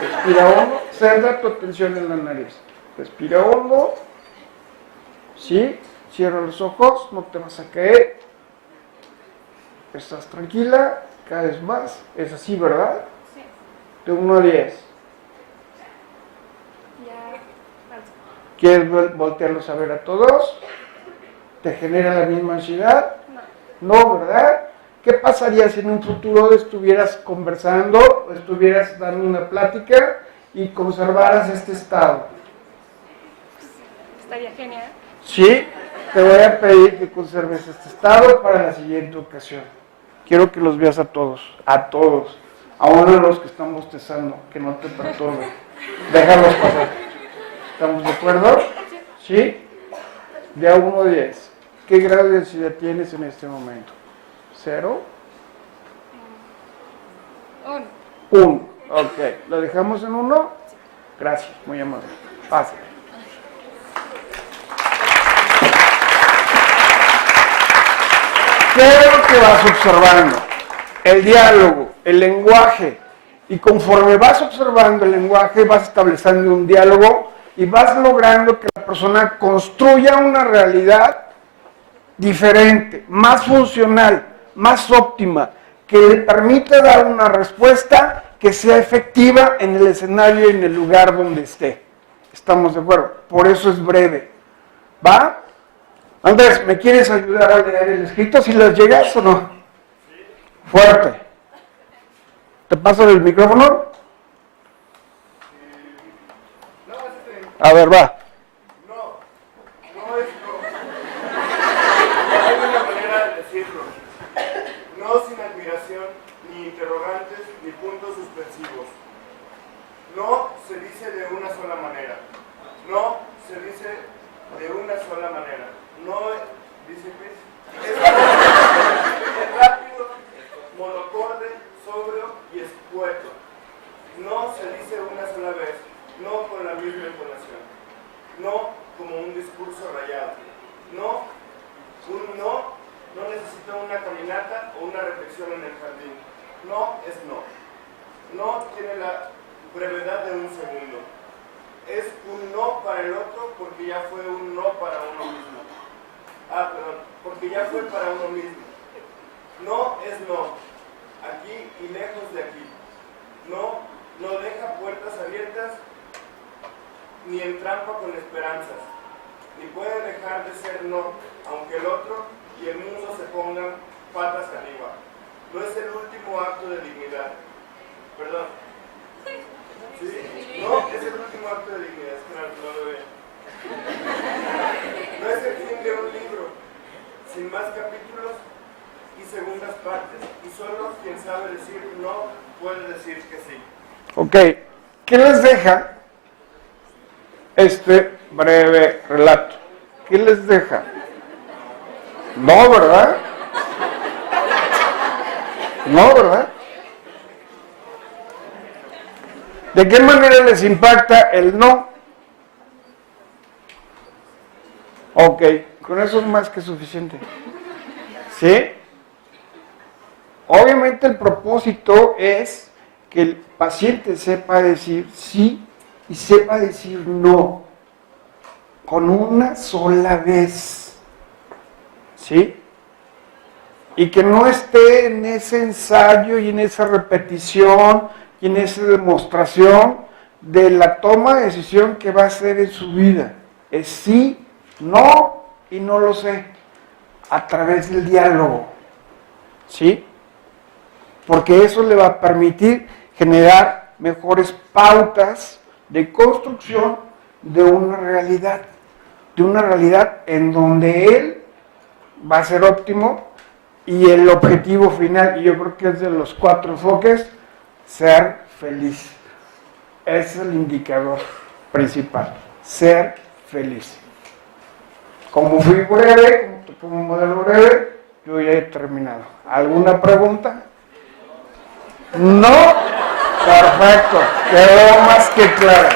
respira hondo, centra tu atención en la nariz, respira hondo, sí, cierra los ojos, no te vas a caer, estás tranquila, cada vez más, es así, ¿verdad? Sí. De 1 a 10. Ya, falso. ¿Quieres voltearlos a ver a todos? ¿Te genera la misma ansiedad? No. No, ¿verdad? ¿Qué pasaría si en un futuro estuvieras conversando, estuvieras dando una plática y conservaras este estado? Estaría genial. Sí, te voy a pedir que conserves este estado para la siguiente ocasión. Quiero que los veas a todos, a uno de los que están bostezando, que no te perturbe. Déjalos pasar. ¿Estamos de acuerdo? ¿Sí? De 1 a 10. ¿Qué grado de ansiedad tienes en este momento? 0. 1. 1. Ok. ¿Lo dejamos en 1? Gracias, muy amable. Pásale. ¿Qué es lo que vas observando? El diálogo, el lenguaje. Y conforme vas observando el lenguaje, vas estableciendo un diálogo y vas logrando que la persona construya una realidad diferente, más funcional, más óptima, que le permita dar una respuesta que sea efectiva en el escenario y en el lugar donde esté. ¿Estamos de acuerdo? Por eso es breve. ¿Va? Andrés, ¿me quieres ayudar a leer el escrito? ¿Si les llegas o no? Fuerte. ¿Te paso el micrófono? A ver, va. No es no. Hay una manera de decirlo. No sin admiración, ni interrogantes, ni puntos suspensivos. No se dice de una sola manera. No se dice de una sola manera. No dice que es rápido, monocorde, sobrio y escueto. No se dice una sola vez. es no. No tiene la brevedad de un segundo. Es un no para el otro porque ya fue un no para uno mismo. Porque ya fue para uno mismo. No es no, aquí y lejos de aquí. No deja puertas abiertas ni entrampa con esperanzas. Ni puede dejar de ser no, aunque el otro y el mundo se pongan patas arriba. No es el último acto de dignidad. Perdón. ¿Sí? No, es el último acto de dignidad, es que no lo veo. No es el fin de un libro, sin más capítulos y segundas partes. Y solo quien sabe decir no puede decir que sí. Ok, ¿qué les deja este breve relato? ¿Qué les deja? No, ¿verdad? No, ¿verdad? ¿De qué manera les impacta el no? Ok, con eso es más que suficiente. ¿Sí? Obviamente el propósito es que el paciente sepa decir sí y sepa decir no con una sola vez. ¿Sí? Y que no esté en ese ensayo y en esa repetición y en esa demostración de la toma de decisión que va a hacer en su vida. Es sí, no y no lo sé. A través del diálogo. ¿Sí? Porque eso le va a permitir generar mejores pautas de construcción de una realidad en donde él va a ser óptimo y el objetivo final, y yo creo que es de los 4 enfoques, ser feliz. Es el indicador principal, ser feliz. Como fui breve, como modelo breve, yo ya he terminado. ¿Alguna pregunta? No, perfecto, quedó más que claro.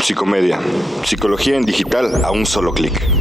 Psicomedia, psicología en digital a un solo clic.